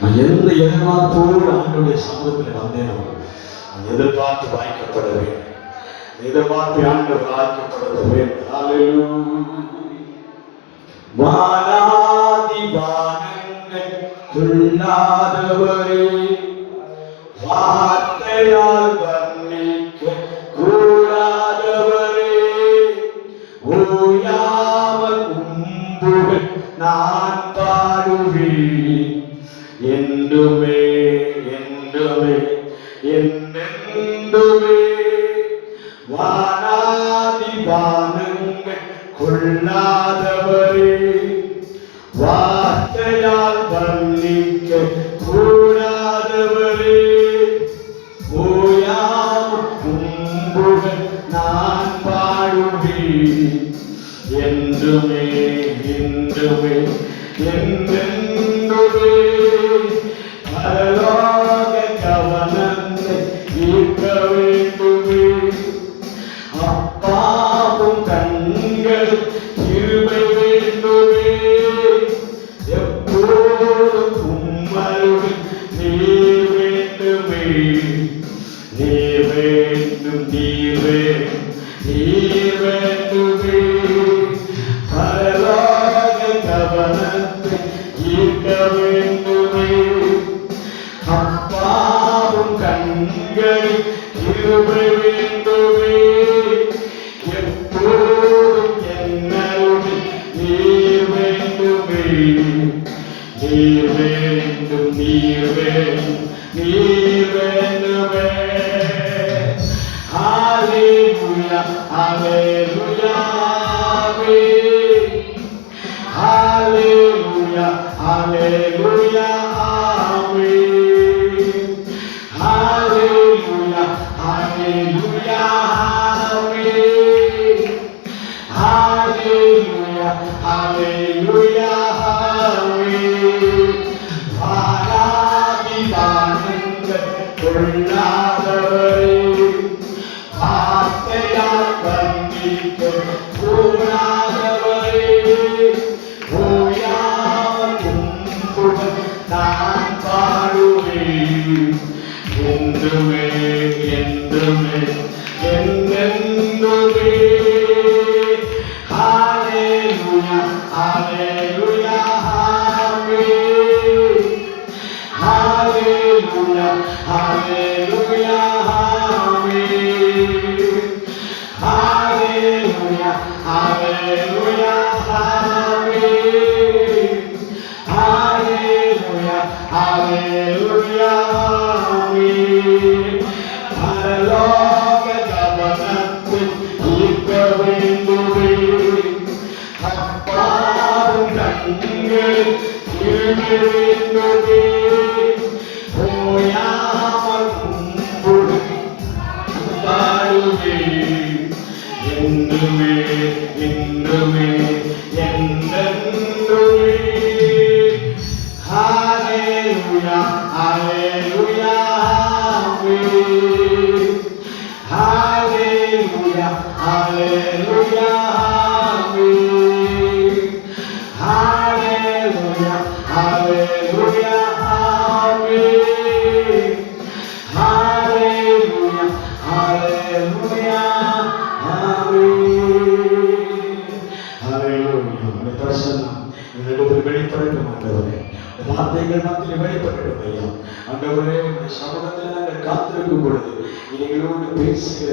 நான் எந்த எதிர்பார்ப்போடு ஆண்டுடைய சமூகத்தில் வந்தேனோ நான் எதிர்பார்த்து வாய்க்கப்பட வேண்டும். எதிர்பார்த்து ஆண்டு வாய்க்கப்பட வேண்டும். வானாதி வானங்கள் கொள்ளாதவரே, வார்த்தையால் வர்ணிக்க கூடாதவரே, ஓயாமல் உம்புகள் நான் பாடுவேன் என்றுமே என்றுமே என்றென்றுமே. வானாதி வானங்கள் கொள்ளாதவரே, வார்த்தையால் வர்ணிக்க கூடாதவரே, ஓயாமல் உம்புகள் நான் பாடுவேன் என்றுமே என்றுமே என்றென்றுமே. பரலோக கவனத்தை ஈர்க்க வேண்டுமே, அப்பாவும் கண்கள் கிருபை வேண்டுமே. எப்போதும் உம்மருள் நீர் வேண்டுமே, நீர் வேண்டும் நீர் வேண்டும் நீர் வேண்டுமே. பரலோக கவனத்தை ஈர்க்க வேண்டுமே, அப்பாவும் கண்கள் கிருபை வேண்டுமே. எப்போதும் என்னருள் நீர் வேண்டுமே, நீர் வேண்டும் நீர் வேண்டும் நீர் வேண்டுமே. ஹalleluya ஹalleluya ஹalleluya ஹalleluya ஹalleluya ஹalleluya ஹalleluya ஹalleluya. வானாதி வானங்கள் கொள்ளாதவரே, வார்த்தையால் வர்ணிக்க கூடாதவரே, ஓயாமல் உம்புகள் நான் பாடுவேன் என்றுமே என்றுமே என்றென்றுமே. ஹalleluya ஹalleluya ஹalleluya ஹalleluya ஹalleluya ஹalleluya ஹalleluya ஹalleluya. பரலோக கவனத்தில் ஈர்க்க வேண்டுமே, அப்பாவும் கண்கள் கிருபை வேண்டுமே. ஓயாமல் உம்புகள் பாடுவேன் என்றுமே என்றுமே என்றென்றுமே. ஹalleluya ஹalleluya ஹalleluya ஹalleluya ஹalleluya ஹalleluya ஹalleluya ஹalleluya. ஹalleluya. பிரசன்னம் எங்களிடத்தில் வெளிப்படட்டும் ஆண்டவரே. வார்த்தைகள் மத்தியில் வெளிப்படட்டும் ஐயா. ஆண்டவரே, உங்களுடைய சமூகத்தில் நாங்கள் காத்திருக்கும் பொழுது எங்களோடு பேசுகிற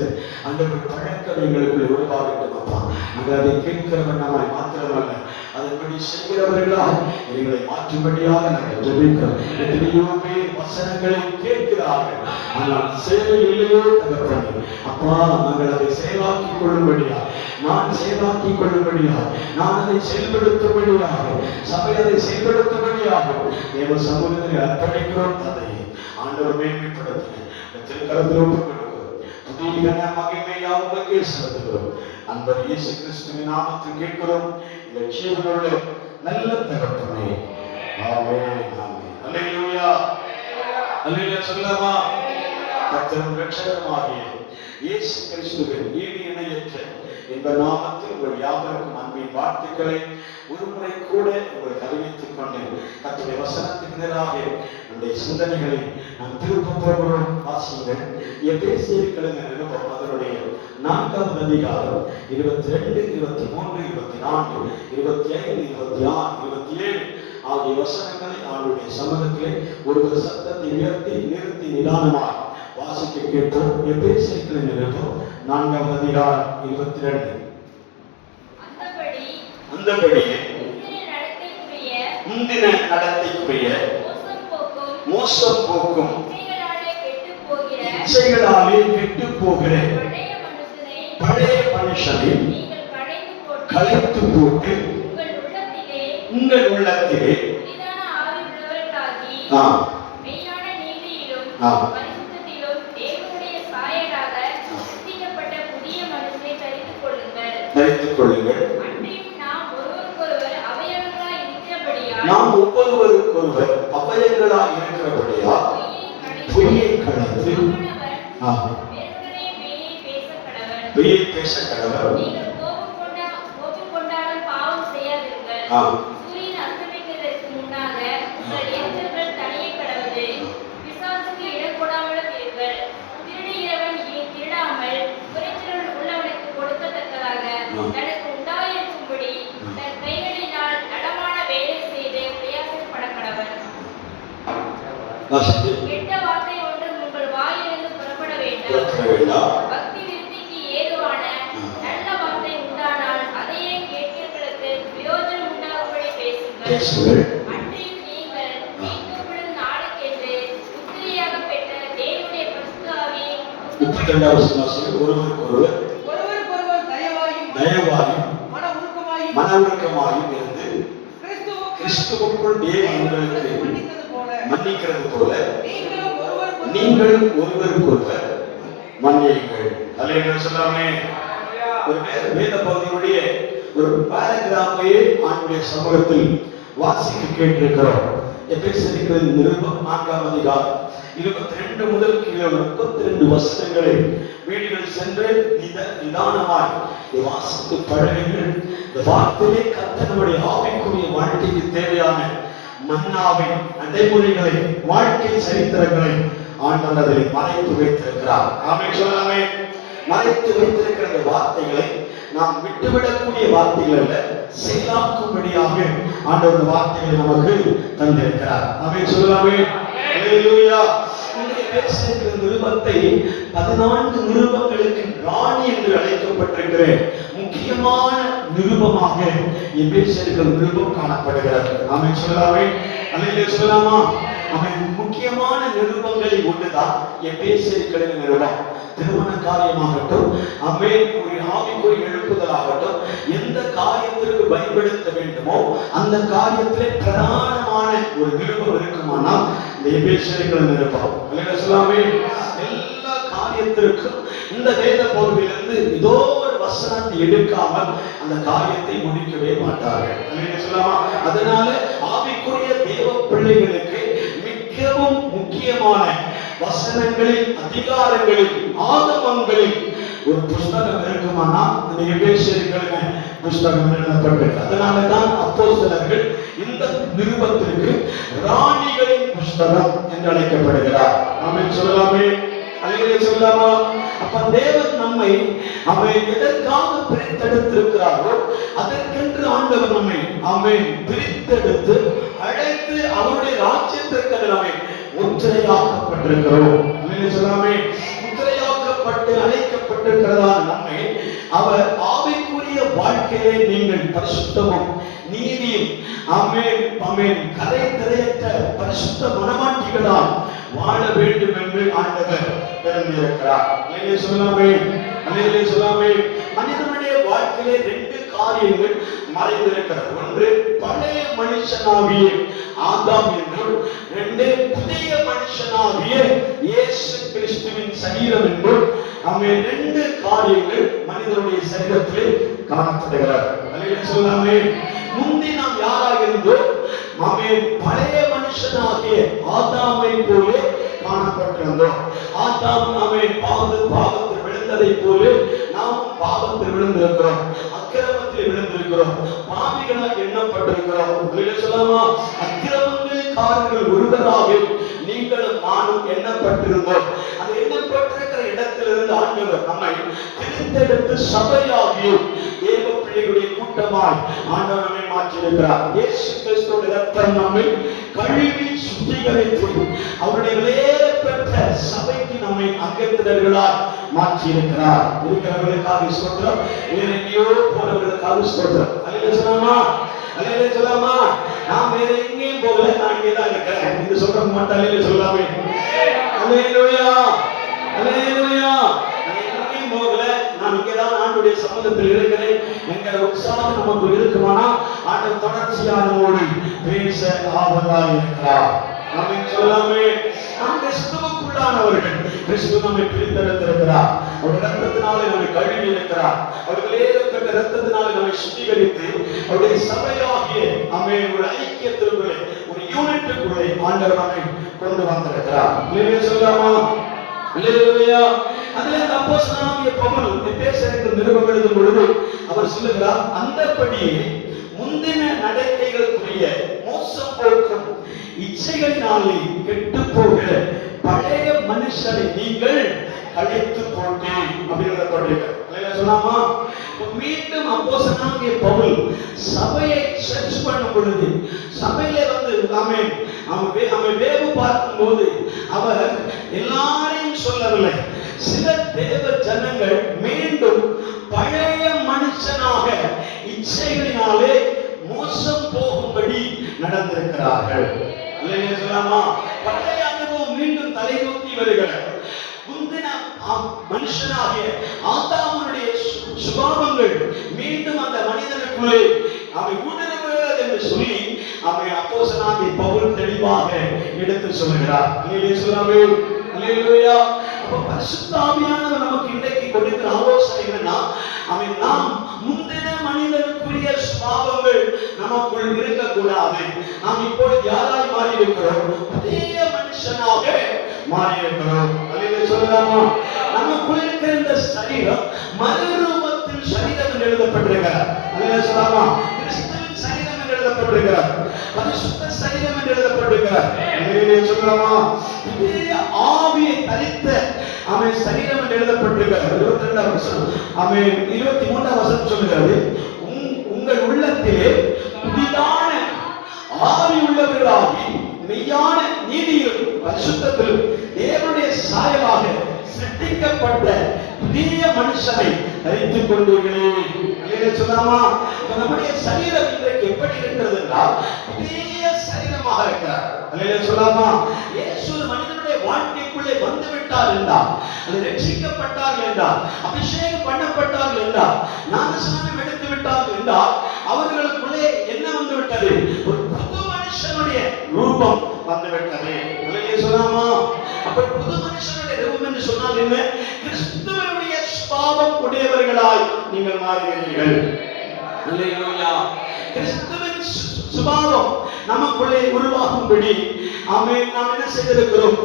ஆண்டவர் பழக்கம் எங்களுக்குள்ள உருவாகட்டும் அப்பா. நாங்கள் அதை கேட்கிறவர்களாய் மாத்திரமல்ல, அதன்படி செய்கிறவர்களால் எங்களை மாற்றும்படியாக நாங்கள் ஜெபிக்கிறோம். எத்தனையோ பேர் வசனங்களை கேட்கிறார்கள், ஆனால் செயல் இல்லையோ தகப்பனே. அப்பா, நாங்கள் அதை செயலாக்கிக் கொள்ளும்படியா, நான் செயலாக்கிக் கொள்ளும்படியா, நான் அதை செயல்படுத்தும்படியாக, சபை அதை செயல்படுத்தும்படியாக தேவ சமூகத்தில் அர்ப்பணிக்கிறோம். தந்தையே, ஆண்டவர் மேன்மைப்படுத்துங்க. திருக்கரத்தில் ஒப்புக் கொடுக்கிறோம். துதிகன மகிமையா உமக்கே செலுத்துகிறோம். அன்பர் இயேசு கிறிஸ்துவின் நாமத்தில் கேட்கிறோம் இந்த ஜீவனுள்ள நல்ல தகப்பனே. ஆமென் ஆமென். அல்லேலூயா அல்லேலூயா சொல்லலாமா? கர்த்தரும் இரட்சகருமாகிய இயேசு கிறிஸ்துவின் ஈடு இணையற்ற இந்த நாமத்தில் உங்கள் யாவருக்கும் அன்பின் வாழ்த்துக்களை ஒருமுறை கூட உங்களுக்கு அறிவித்துக் கொண்டு கர்த்தருடைய வசனத்துக்கு நேராக நம்முடைய சிந்தனைகளை நாம் திருப்ப போகிறோம். வாசியுங்கள். எபேசியர்கள் நிருபம் அதனுடைய 4வது அதிகாரம் 22, 23, 24, 25, 26, 27 ஆகிய வசனங்களை அவருடைய சமூகத்திலே ஒரு சத்தத்தை உயர்த்தி நிறுத்தி நிதானமாக வாசிக்க கேட்போம். எபேசியர்கள் நிருபம் 4வது அதிகாரம் 22. அந்தபடியே முந்தின நடத்தைக்குரிய மோசம் போக்கும் இச்சைகளாலே கெட்டு போகிற பழைய மனுஷனை கலைத்து போட்டு உங்கள் உள்ளத்திலே தரித்துக் கொள்ளுங்கள். நாம் ஒவ்வொருவருக்கொருவர் அவயங்களாய் இருக்கிறபடியால் பொய்யை களைந்து பொய்யை பேச கடவர். கெட்ட வார்த்தை ஒன்றும் உங்கள் வாயிலிருந்து புறப்பட வேண்டாம். பக்தி விருத்திக்கு ஏதுவான நல்ல வார்த்தை உண்டானால் அதையே கேட்கிறவர்களுக்கு பிரயோஜனம் உண்டாகும்படி பேசுங்கள். அன்றியும் நீங்கள் மீட்கப்படும் நாளுக்கென்று முத்திரையாக பெற்ற தேவனுடைய பரிசுத்த ஆவியை 32வது ஒருவருக்கொருவர் தயவாயும் மனவுருக்கமாயும் இருந்து கிறிஸ்துவுக்குள் தேவன் உங்களுக்கு மன்னிக்கிறது போல நீங்களும் ஒருவருக்கொருவர் மன்னியுங்கள். அல்லேலூயா சொல்லாமே. ஒரு வேத பகுதியுடைய ஒரு பாராகிராஃபையே ஆண்டுடைய சமூகத்தில் வாசிக்க கேட்டிருக்கிறோம். எபேசியர்கள் நிருபம் 4வது அதிகாரம் 22 முதல் 32 வசனங்களை வீடுகள் சென்று நிதானமாய் வாசித்து பழகுங்கள். இந்த வார்த்தையை கர்த்தருடைய ஆவிக்குரிய வாழ்க்கைக்கு தேவையான மன்னாவை நடைமுறைகளை வாழ்க்கை சரித்திரங்களை ஆண்டவர் அதில் மறைத்து வைத்திருக்கிறார். ஆமென் சொல்லாமே. மறைத்து வைத்திருக்கிற வார்த்தைகளை நாம் விட்டுவிடக்கூடிய வார்த்தைகள் அல்ல, செயலாக்கும்படியாக ஆண்டவர் வார்த்தைகளை நமக்கு தந்திருக்கிறார். ஆமென் சொல்லாமே. அல்லேலூயா. எபேசியர் நிருபத்தை 14 நிருபங்களுக்கு ராணி என்று அழைக்கப்பட்டிருக்கிற முக்கியமான நிருபமாக எபேசியர் நிருபம் காணப்படுகிறது. ஆமென் சொல்லாமே. அல்லேலூயா சொல்லாமா. முக்கியமான நிருபங்களில் ஒன்றுதான் எபேசியர் நிருபம். திருமண காரியமாகட்டும், ஒரு ஆவிக்குரிய எழுப்புதலாகட்டும், எந்த காரியத்திற்கு பயன்படுத்த வேண்டுமோ அந்த காரியத்திலே பிரதானமான ஒரு நிருபம் இருக்குமானால் இந்த எபேசியர் நிருபம். அல்லேலூயா சொல்லாமே. எல்லா காரியத்திற்கும் இந்த வேத பகுதியிலிருந்து ஏதோ ஒரு வசனத்தை எடுக்காமல் அந்த காரியத்தை முடிக்கவே மாட்டார்கள். அல்லேலூயா சொல்லாமா. அதனால ஆவிக்குரிய தேவ பிள்ளைகளுக்கு மிகவும் முக்கியமான வசனங்களில், அதிகாரங்களில், ஆகமங்களில் ஒரு புஸ்தகம் இருக்குமானால் அந்த எபேசியர்களின் புஸ்தகம் எழுதப்பட்டது. அதனாலதான் அப்போஸ்தலர்கள் இந்த நிருபத்திற்கு ராணிகளின் புஸ்தகம் என்று அழைக்கப்படுகிறார். ஆமென் சொல்லலாமே. அல்லேலூயா சொல்லலாமா. அப்ப தேவன் நம்மை எதற்காக பிரித்தெடுத்திருக்கிறாரோ அதற்கென்று ஆண்டவர் நம்மை பிரித்தெடுத்து அழைத்து அவருடைய ராஜ்யத்திற்கு நம்மை முத்திரையாக்கப்பட்டிருக்கிறோம். அல்லேலூயா சொல்லாமே. முத்திரையாக்கப்பட்டு அழைக்கப்பட்டிருக்கிறதான நம்மை அவர் ஆவிக்குரிய வாழ்க்கையை நீங்கள் பரிசுத்தமும் நீதியும் கரை திரையற்ற பரிசுத்த மனமாட்டிகளால் வாழ வேண்டும் என்று ஆண்டவர் தெரிந்திருக்கிறார். அல்லேலூயா சொல்லாமே. அல்லேலூயா சொல்லாமே. மனிதனுடைய வாழ்க்கையிலே 2 காரியங்கள் மறைந்திருக்கிறது. ஒன்று பழைய மனுஷனாகிய ஆதாம் என்றும், 2 புதிய மனுஷனாகிய இயேசு கிறிஸ்துவின் சரீரம் என்றும் 2 காரியங்கள் மனிதனுடைய சரீரத்திலே காணப்படுகிறது. அல்லேலூயா சொல்லாமே. முந்தி நாம் யாராக இருந்தோம்? பழைய மனுஷனாகிய ஆதாமை போல காணப்பட்டிருந்தோம். ஆதாம் பாவத்தில் விழுந்ததை போல நாம் பாவத்தில் விழுந்திருக்கிறோம், அக்கிரமத்தில் விழுந்திருக்கிறோம், பாவிகளாக எண்ணப்பட்டிருக்கிறோம். சொல்லாமா, அக்கிரமங்களின் காரணங்கள் ஒருவராக நீங்களும் நானும் எண்ணப்பட்டிருந்தோம். அது எண்ணப்பட்டிருக்கிற இடத்திலிருந்து ஆண்டவர் நம்மை பிரித்தெடுத்து சபையாகிய தேவ பிள்ளைகளுடைய கூட்டமாய் ஆண்டவர் நம்மை மாற்றியிருக்கிறார். இயேசு கிறிஸ்துவின் இரத்தம் நம்மை கழுவி சுத்திகரித்து அவருடைய வேறுபட்ட சபைக்கு நம்மை அங்கத்தினர்களால் மாற்றியிருக்கிறார். இருக்கிறவர்களுக்காக ஸ்தோத்திரம், வேற எங்கேயோ போனவர்களுக்காக ஸ்தோத்திரம். அல்லேலூயா சொல்லாமா, அல்லேலூயா சொல்லாமா. நான் வேற எங்கேயும் போகல, நான் இங்கேதான் இருக்கிறேன். இது சொல்ற மாட்டேன், அல்லேலூயா சொல்லாமே. அல்லேலூயா, அல்லேலூயா. நான் எங்கேயும் போகல, நான் இங்கேதான் ஆண்டுடைய சமூகத்தில் இருக்கிறேன் என்கிற உற்சாகம் நமக்கு இருக்குமானா ஆண்டவர் தொடர்ச்சியாக நம்மோடு பேச ஆவலாக இருக்கிறார். ஆமென் சொல்லாமே. நாம் கிறிஸ்துவுக்குள்ளானவர்கள். கிறிஸ்து நம்மை பிரித்தெடுத்திருக்கிறார். அவருடைய இரத்தத்தினாலே நம்மை கழுவி இருக்கிறார். அவருடைய வேறுபட்ட இரத்தத்தினாலே நம்மை சுத்திகரித்து அவருடைய சபையாகிய நம்மை ஒரு ஐக்கியத்திற்குள்ளே, ஒரு யூனிட்டுக்குள்ளே ஆண்டவர் நம்மை கொண்டு வந்திருக்கிறார். இல்லையே சொல்லாமா, அல்லேலூயா. அதிலே அப்போஸ்தலனாகிய பவுல் எபேசியருக்கு நிருபம் எழுதும் பொழுது அவர் சொல்லுகிறார், அந்தபடியே முந்தின நடக்கைகளுக்குரிய மோசம் போக்கும் இச்சைகளினாலே கெட்டு போகிற பழைய மனுஷனை நீங்கள் கழித்து போட்டேன் அப்படின்னு சொல்லாமா. மீண்டும் அப்போஸ்தலனாகிய பவுல் சபையை சர்ச் பண்ணும் பொழுது, சபையில வந்து அவன் வேவு பார்க்கும் போது அவர் எல்லாரையும் சொல்லவில்லை. சில தேவ ஜனங்கள் மீண்டும் பழைய மனுஷனாக இச்சைகளினாலே மோசம் போகும்படி நடந்திருக்கிறார்கள். சொல்லாமா, பழைய அனுபவம் மீண்டும் தலை தூக்கி வருகிறது. முந்தின மனுஷனாகிய ஆதாமுடைய சுபாவங்கள் மீண்டும் அந்த மனிதனுக்குள்ளே அவை ஊடுருவுகிறது என்று சொல்லி அவை அப்போஸ்தலனாகிய பவுல் தெளிவாக எடுத்து சொல்கிறார். அல்லேலூயா சொல்லாமே, அல்லேலூயா. அப்ப பரிசுத்த ஆவியானவர் நமக்கு இன்றைக்கு கொடுக்கிற ஆலோசனை என்னன்னா, நாம் முந்தின மனிதனுக்குரிய சுபாவங்கள் நமக்குள் இருக்கக்கூடாது. நாம் இப்பொழுது யாராய் மாறி இருக்கிறோம்? புதிய மனுஷனாக மாறி இருக்கிறோம். அல்லேலூயா சொல்லலாமா. நமக்குள் இருக்கிற இந்த சரீரம் மறுரூபத்தில் சரீரம் என்று எழுதப்பட்டிருக்கிறார். அல்லேலூயா சொல்லலாமா. கிறிஸ்துவின் சரீரம் என்று எழுதப்பட்டிருக்கிறார். பரிசுத்த சரீரம் என்று எழுதப்பட்டிருக்கிறார். அல்லேலூயா சொல்லலாமா. புதிய ஆவியை தரித்த அவன் சரீரம் என்று எழுதப்பட்டிருக்கிறார். 22ஆம் வசனம், அவன் 23ஆம் வசனம் சொல்லுகிறது, உங்கள் உள்ளத்திலே புதிதான ஆவி உள்ளவர்களாகி மெய்யான நீதியிலும் பரிசுத்தத்திலும் தேவனுடைய சாயலாக சிருஷ்டிக்கப்பட்ட புதிய மனுஷனை தரித்துக் கொண்டீர்களே. சொல்லாமா. நம்முடைய சரீரம் இன்றைக்கு எப்படி இருக்கிறது என்றால் புதிய சரீரமாக இருக்கிறார். சொல்லாமா. இயேசு மனிதனுடைய வாழ்க்கைக்குள்ளே வந்து விட்டார் என்றால், அது ரட்சிக்கப்பட்டார்கள் என்றால், அபிஷேகம் பண்ணப்பட்டார்கள் என்றால், ஞானஸ்நானம் எடுத்து விட்டார்கள் என்றால், அவர்களுக்குள்ளே என்ன வந்து விட்டது? ஒரு புது மனுஷனுடைய ரூபம் வந்து விட்டது. சொல்லாமா. அப்படி புது மனுஷனுடைய ரூபம் என்று சொன்னால் என்ன? கிறிஸ்துவனுடைய சுபாவம் உடையவர்களாய் நீங்கள் மாறுகிறீர்கள். அல்லேலூயா. கிறிஸ்துவின் சுபாவம் நமக்குள்ளே உருவாகும்படி நாம் என்ன செய்திருக்கிறோம்?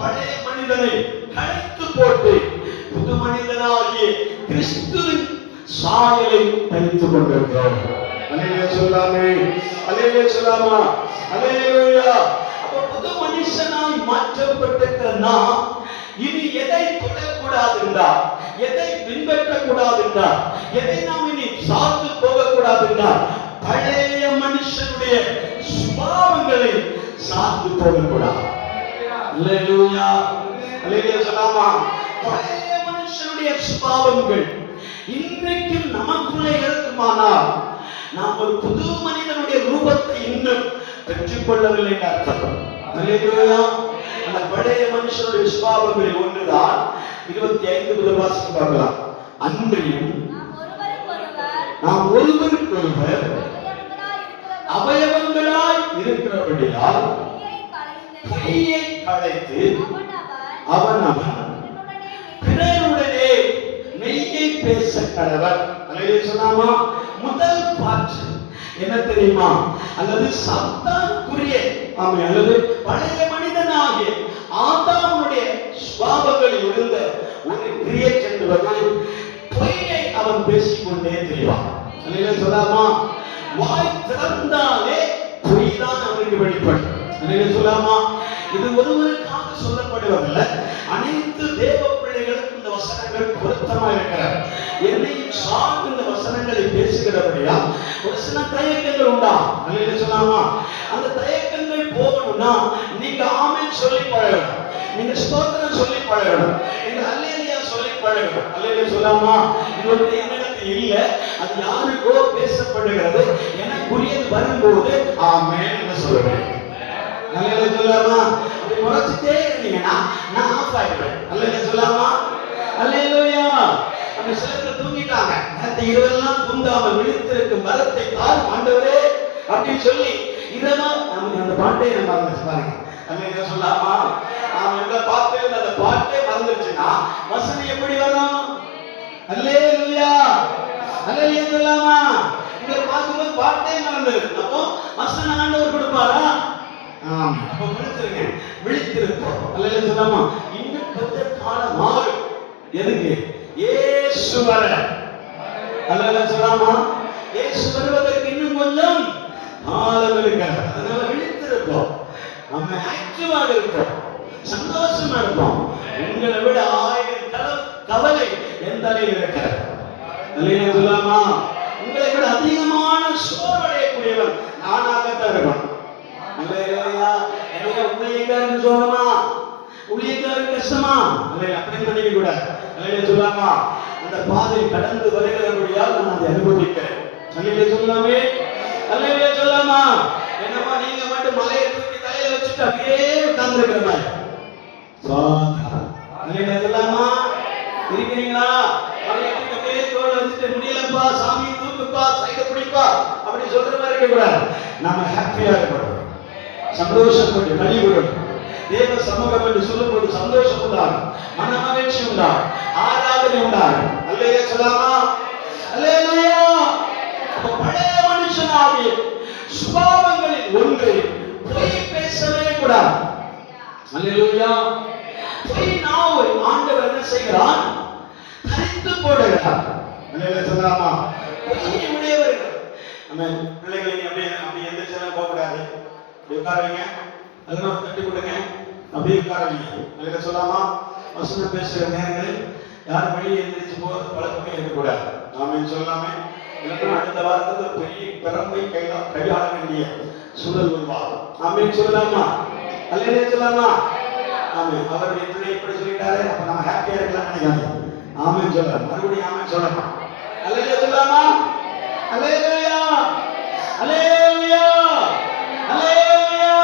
பழைய மனிதனை கழித்து போட்டு புது மனிதனாகிய கிறிஸ்துவின் சாயலை தரித்துக் கொண்டிருக்கிறோம். அல்லேலூயா சொல்லாமே, அல்லேலூயா சொல்லாமா, அல்லேலூயா. அப்ப புது மனுஷனாய் மாற்றப்பட்டிருக்கிற நாம் இனி எதை தொடக்கூடாது என்றால், எதை பின்பற்றக்கூடாது என்றால், எதை நாம் இனி சார்ந்து போகக்கூடாது என்றால், பழைய மனுஷனுடைய சுபாவங்களை சார்ந்து போகக்கூடாது. அல்லேலூயா, அல்லேலூயா சொல்லாமா. பழைய மனுஷனுடைய சுபாவங்கள் இன்றைக்கும் நமக்குள்ளே இருக்குமானால் நாம் ஒரு புது மனிதனுடைய ரூபத்தை இன்னும் பெற்றுக்கொள்ளவில்லை என்று அர்த்தம். அல்லேலூயா. அந்த பழைய மனுஷனுடைய சுபாவங்களில் ஒன்றுதான் 25 முதல் வாசித்து பார்க்கலாம். அன்றியும் நாம் ஒருவருக்கொருவர் அவயவங்களாய் இருக்கிறபடியால் பொய்யை களைத்து அவனவன் பிறருடனே மெய்யை பேச கடவன். அல்லேலூயா சொல்லாமா. முதல் பாட்டு என்ன தெரியுமா? அல்லது சாத்தானுக்குரிய அல்லது பழைய மனிதனாகிய ஆதாமுடைய சுபாவங்களில் இருந்த ஒரு கிரியேட் என்பது பொய்யை இது ஒருவருக்காக சொல்லப்படுவதில்லை, அனைத்து தேவ பிள்ளைகளுக்கும் இந்த வசனங்கள் பொருத்தமாக இருக்கிறது. என்னையும் சார்ந்து இந்த வசனங்களை பேசுகிறபடியா ஒரு சில தயக்கங்கள் உண்டா? அல்ல சொல்லாமா? அந்த தயக்கங்கள் போகணும்னா நீங்க ஆமென் சொல்லி பழகணும், நீங்க ஸ்தோத்திரம் சொல்லி பழகணும், நீங்க அல்லேலூயா சொல்லி பழகணும். அல்லேலூயா சொல்லாமா? இது ஒரு என்னிடத்தில் இல்ல, அது யாருக்கோ பேசப்படுகிறது, எனக்குரியது வரும்போது ஆமென் என்று சொல்லுவேன். அல்லேலூயா சொல்லாமா? அப்படி முறைச்சிட்டே இருந்தீங்கன்னா நான் ஆஃப் ஆயிடுவேன். அல்லேலூயா சொல்லாமா? அல்லேலூயா. அந்த சிலர் தூங்கிட்டாங்க, நேற்று இரவெல்லாம் தூங்காமல் விழித்திருக்கும் வரத்தை தாரும் ஆண்டவரே அப்படின்னு சொல்லி இதெல்லாம் நமக்கு அந்த பாட்டே நம்ம மறந்துச்சு பாருங்க. அல்லேலூயா சொல்லாமா? நாம எந்த பாட்டு அந்த பாட்டே மறந்துருச்சுன்னா வசனம் எப்படி வரும்? அல்லேலூயா. அல்லேலூயா சொல்லாமா? உங்களை பார்க்கும்போது பாட்டே மறந்துருக்கு, அப்போ வசனம் ஆண்டவர் கொடுப்பாரா? அப்போ விழித்திருங்க, விழித்திருப்போம். அல்லேலூயா சொல்லாமா? இன்னும் கொஞ்ச காலம் மாறும். எதுக்கு? இயேசு வர. அல்லேலூயா சொல்லாமா? இயேசு வருவதற்கு இன்னும் கொஞ்சம் காலம் இருக்கிறது. அதனால விழித்திருப்போம், நம்ம ஆக்டிவாக இருப்போம், சந்தோஷமா இருப்போம். உங்களை விட 1000 கவலை என் தலையில் இருக்கிறது. அல்லேலூயா சொல்லாமா? உங்களை விட அதிகமான சோர்வடையக்கூடியவன் நானாகத்தான் இருக்கணும். அல்லேலூயா. என்னைய ஊழியக்காரன் சோகமா, ஊழியக்காரன் கஷ்டமா? அல்லேலூயா அப்படின்னு நினைக்க கூடாது. அல்லேலூயா சொல்லாமா? அந்த பாதை கடந்து வருகிறபடியால் நான் அதை அனுபவிக்கிறேன். அல்லேலூயா சொல்லாமே? அல்லேலூயா சொல்லாமா? என்னமா நீங்க மட்டும் மலையை தூக்கி தலையில வச்சுட்டு அப்படியே உட்கார்ந்து இருக்கிற மாதிரி. அல்லேலூயா சொல்லாமா? இருக்கிறீங்களா? அப்படியே தோள வச்சுட்டு முடியலப்பா சாமி தூக்குப்பா சைட பிடிப்பா அப்படி சொல்ற மாதிரி இருக்க கூடாது. நாம ஹாப்பியா இருக்கணும், சந்தோஷப்பட்டு கழிவுடன் தேவ சமூகம் என்று சொல்லும்போது சந்தோஷம் உண்டாகும், மன மகிழ்ச்சி உண்டாகும், ஆராதனை உண்டாகும். அல்லேலூயா சொல்லாமா? அல்லேலூயா. அப்ப பழைய மனுஷனாகிய சுபாவங்களில் ஒன்று பொய் பேசவே கூடாது. அல்லேலூயா. பொய் நாவை ஆண்டவர் என்ன செய்கிறார்? தரித்து போடுகிறார். அல்லேலூயா சொல்லாமா? பொய் உடையவர்கள் நம்ம பிள்ளைகளை அப்படி எந்திரிச்செல்லாம் போகக்கூடாது. அப்படி உட்காருவீங்க, அதெல்லாம் தட்டி கொடுங்க, அப்படியே உட்காருவீங்க. அல்லேலூயா சொல்லாமா? வசனம் பேசுகிற நேரங்களில் யார் வெளியே எந்திரிச்சு போகிற பழக்கமே இருக்கக்கூடாது. ஆமென் சொல்லாமே? இல்லைன்னா அடுத்த வாரத்தில் பெரிய பெரம்பை கையாள வேண்டிய சூழல் உருவாகும். ஆமென் சொல்லாமா? அல்லேலூயா சொல்லாமா? ஆமென். அவருடைய துணை எப்படி சொல்லிட்டாரு, அப்ப நம்ம ஹாப்பியா இருக்கலாம் நினைக்காது. ஆமென் சொல்ல மறுபடியும் ஆமென் சொல்லணும். அல்லேலூயா சொல்லாமா? அல்லேலூயா. அல்லேலூயா. அல்லேலூயா.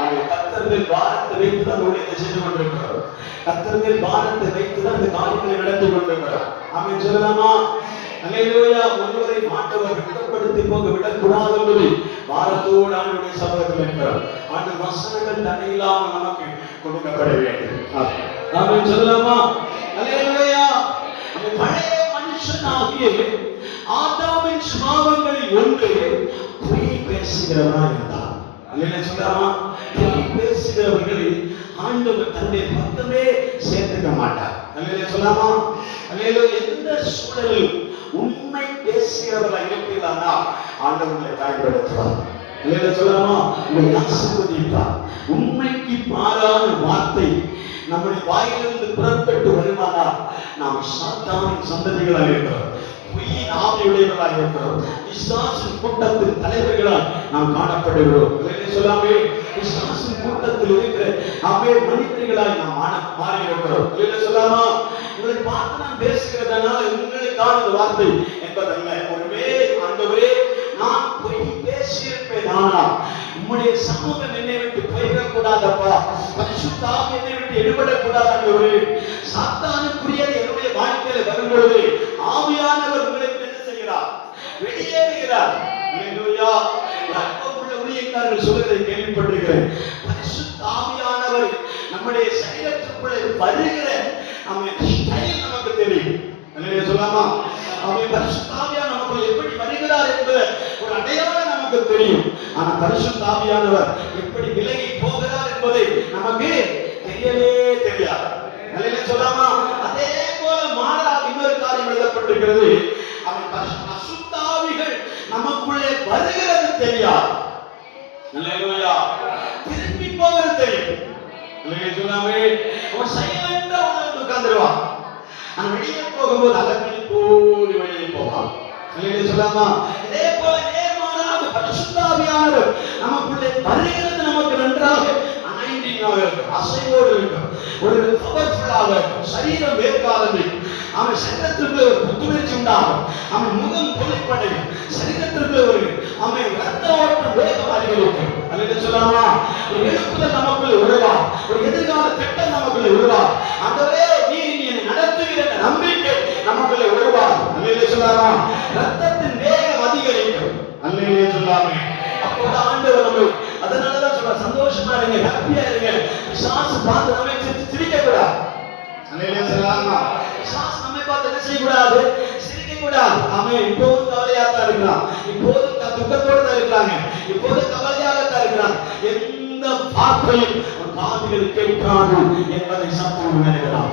ஆமென். கர்த்தர் மேல் பாரத்தை வைத்து தான் ஊழியத்தை செய்து கொண்டிருக்கிறோம். கர்த்தர் மேல் பாரத்தை வைத்து தான் இந்த காரியங்களை நடத்தி கொண்டிருக்கிறோம். ஆமென் சொல்லலாமா? அல்லேலூயா. ஒருவரை மாட்டவர் விடப்படுத்தி போக விடக்கூடாது என்பது பாரத்தோடு ஆண்டுடைய சமூகத்தில் இருக்கிறோம். ஆண்டு வசனங்கள் தடையில்லாமல் நமக்கு கொடுக்கப்பட வேண்டும். ஆமென் சொல்லலாமா? அல்லேலூயா. பழைய மனுஷனாகிய ஆதாமின் சுபாவங்களில் ஒன்று பொய் பேசுகிறவனா இருந்தார். அல்லேலூயா சொல்லாமா? பொய் பேசுகிறவர்களை ஆண்டவர் தன்னுடைய பக்கமே சேர்த்துக்க மாட்டார். அல்லேலூயா சொல்லாமா? அல்லேலூயா. எந்த சூழலில் உண்மை பேசுகிறவர்களாக இருப்பீர்களா ஆண்டவர்களை பயன்படுத்துவார். அல்லேலூயா சொல்லாமா? உங்களை ஆசீர்வதிப்பார். உண்மைக்கு மாறான வார்த்தை நம்முடைய வாயிலிருந்து புறப்பட்டு வருமானா நாம் சாத்தானின் சந்ததிகளாக இருக்கிறோம், பொய்யின் ஆவியுடையவர்களாக இருக்கிறோம், பிசாசின் கூட்டத்தின் தலைவர்களால் நாம் காணப்படுகிறோம். அல்லேலூயா சொல்லாமே? பிசாசின் கூட்டத்தில் இருக்கிற மனிதர்களாய் நாம் மாறி இருக்கிறோம். அல்லேலூயா சொல்லாமா? உங்களை பார்த்து நான் பேசுகிறதுனால உங்களுக்கான வார்த்தை என்பதல்ல. ஒருவேளை ஆண்டவரே நான் பொய் பேசியிருப்பேன், ஆனால் உம்முடைய சமூகம் என்னை விட்டு போயிடக்கூடாதப்பா, பரிசுத்த ஆவி என்னை விட்டு எடுபடக்கூடாது. ஆண்டவரே சாத்தானுக்குரியது என்னுடைய வாழ்க்கையில வரும்பொழுது ஆவியானவர் உங்களுக்கு என்ன செய்கிறார்? வெளியேறுகிறார். அல்லேலூயா. உள்ள ஊழியக்காரர்கள் சொல்வதை கேள்விப்பட்டிருக்கிறேன். பரிசுத்த ஆவியானவர் நம்முடைய சரீரத்துக்குள்ளே வருகிற ஸ்டைல் நமக்கு தெரியும். அல்லேலூயா சொல்லாமா? அவன் பரிசுத்த ஆவியானவர் நமக்குள்ள எப்படி வருகிறார் என்பது ஒரு அடையாளம் நமக்கு தெரியும். ஆனா பரிசுத்த ஆவியானவர் எப்படி விலகி போகிறார் என்பதை நமக்கு தெரியவே தெரியாது. அல்லேலூயா சொல்லாமா? அதே போல மாறாக இன்னொரு காரியம் எழுதப்பட்டிருக்கிறது. அவன் அசுத்த ஆவிகள் நமக்குள்ளே வருகிறது தெரியாது. அல்லேலூயா. திரும்பி போகிறது தெரியும். அல்லேலூயா சொல்லாமே அவன் சைலண்டா உட்கார்ந்துருவான். ஆனா வெளியே போகும்போது அலங்கடி போடி வெளியே போவான். அல்லேலூயா சொல்லாமா. இதே போல நேர்மாறாக பரிசுத்த ஆவியானவர் நமக்குள்ளே வருகிறது நமக்கு நன்றாக அனைண்டிங்காக இருக்கும், அசைவோடு இருக்கும், ஒரு பவர்ஃபுல்லாக இருக்கும், சரீரம் வேர்க்காதது, அவன் சரீரத்திற்குள்ள ஒரு புத்துணர்ச்சி உண்டாகும், அவன் முகம் பொலிப்படையும், சரீரத்திற்குள்ள ஒரு அவன் ரத்த ஓட்டம் வேகம் அதிகரிக்கும். அல்லேலூயா சொல்லாமா. ஒரு எழுப்புதல் நமக்குள்ள உருவா, ஒரு எதிர்கால திட்டம் நமக்குள்ள உருவா. ஆண்டவரே நீர் என்னை நடத்துகிற நம்பிக்கை நமக்குள்ள உருவா. அல்லேலூயா சொல்லாமா. ரத்தத்தின் வேகம் அதிகரிக்கும். அல்லேலூயா சொல்லாமே. அப்போது ஆண்டவர் நம்ம அதனாலதான் சொல்ற சந்தோஷமா இருங்க, ஹாப்பியா இருங்க. பிசாசு பார்த்து நம்மை சிரிக்க கூடாது. அல்லேலூயா சொல்லாமா. பிசாசு நம்மை பார்த்து என்ன செய்யக்கூடாது? சிரிக்க கூடாது. அவன் இப்போதும் கவலையா தான் இருக்கிறான், இப்போதும் துக்கத்தோடு தான் இருக்கிறாங்க, இப்போதும் கவலையாக தான் இருக்கிறான். எந்த வார்த்தையும் காதுகள் கேட்காது என்பதை சத்தம் உணர்கிறான்.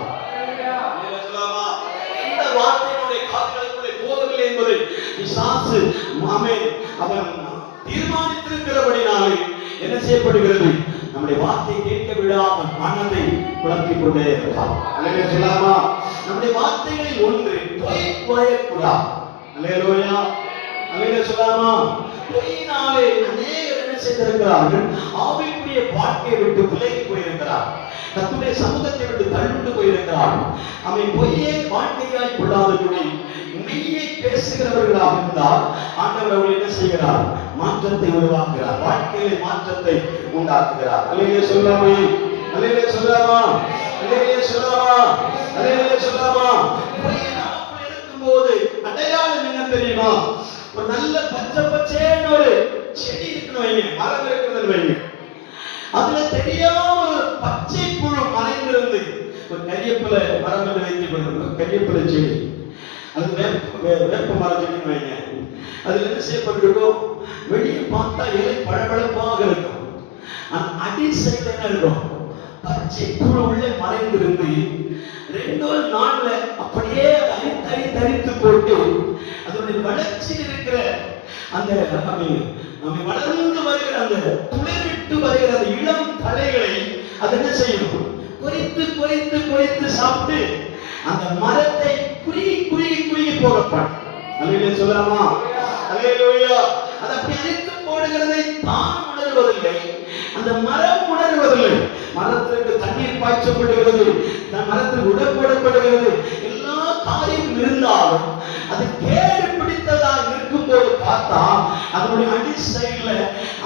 இந்த வார்த்தையினுடைய காதுகளுக்குள்ளே போகவில்லை என்பதை பிசாசு அவன் தீர்மானித்திருக்கிறபடினாலே என்ன செய்யப்படுகிறது? நம்முடைய வார்த்தை கேட்க விடாமல் மனதை குழப்பிக் கொண்டே இருப்பான். அல்லேலூயா சொல்லாமா. நம்முடைய வார்த்தைகளில் ஒன்று பொய் கூறக்கூடாது. அல்லேலூயா. அல்லேலூயா சொல்லாமா. பொய்யினாலே அநேகர் என்ன செய்திருக்கிறார்கள்? ஆவிக்குரிய வாழ்க்கையை விட்டு விலகி போயிருக்கிறார்கள், கர்த்தருடைய சமூகத்தை விட்டு தள்ளுண்டு போயிருக்கிறார்கள். அவன் பொய்யை வாழ்க்கையாய் கொள்ளாதபடி மெய்யை பேசுகிறவர்களாக இருந்தால் ஆண்டவர் அவர்கள் என்ன செய்கிறார்? மாற்றத்தை உருவாக்குகிறார், வாழ்க்கையிலே மாற்றத்தை உண்டாக்குகிறார். அல்லேலூயா சொல்லாமே. அல்லேலூயா சொல்லாமா. அல்லேலூயா சொல்லாமா. அல்லேலூயா சொல்லாமா. பொய் நமக்குள் இருக்கும்போது அடையாளம் என்ன தெரியுமா? ஒரு நல்ல பச்சை பச்சேன்னு ஒரு செடி இருக்குன்னு வைங்க, மரம் இருக்குன்னு வைங்க, அதுல தெரியாம ஒரு பச்சை புழு மறைந்திருந்து ஒரு கரியப்பிலை மரம் என்று வைத்துக் கொள்ளும், கரியப்பிலை செடி, அது வேப்ப மரம் செடின்னு வைங்க. அதுல என்ன செய்யப்பட்டிருக்கும்? வெளியே பார்த்தா இலை பளபளப்பாக இருக்கும், அடி சைடு என்ன இருக்கும்? பச்சை புழு உள்ளே மறைந்திருந்து 2 நாள்ல அப்படியே தரித்து போட்டு அதனுடைய வளர்ச்சியில் இருக்கிற அந்த நம்மை வளர்ந்து வருகிற அந்த துளிர்விட்டு வருகிற அந்த இளம் தலைகளை அது என்ன செய்யும்? கொறித்து கொறித்து கொறித்து சாப்பிட்டு அந்த மரத்தை குறுகி குறுகி குறுகி போகப்படும். அல்லேலூயா சொல்லலாமா. அல்லேலூயா. அது அப்படி அழித்து போடுகிறதை தான் உணர்வதில்லை, அந்த மரம் உணர்வதில்லை. மரத்திற்கு தண்ணீர் பாய்ச்சப்படுகிறது, மரத்திற்கு உடல் போடப்படுகிறது, எல்லா காரியம் இருந்தாலும் அது கேடு பிடித்ததா இருக்கும் போது பார்த்தா அதனுடைய அடி சைடுல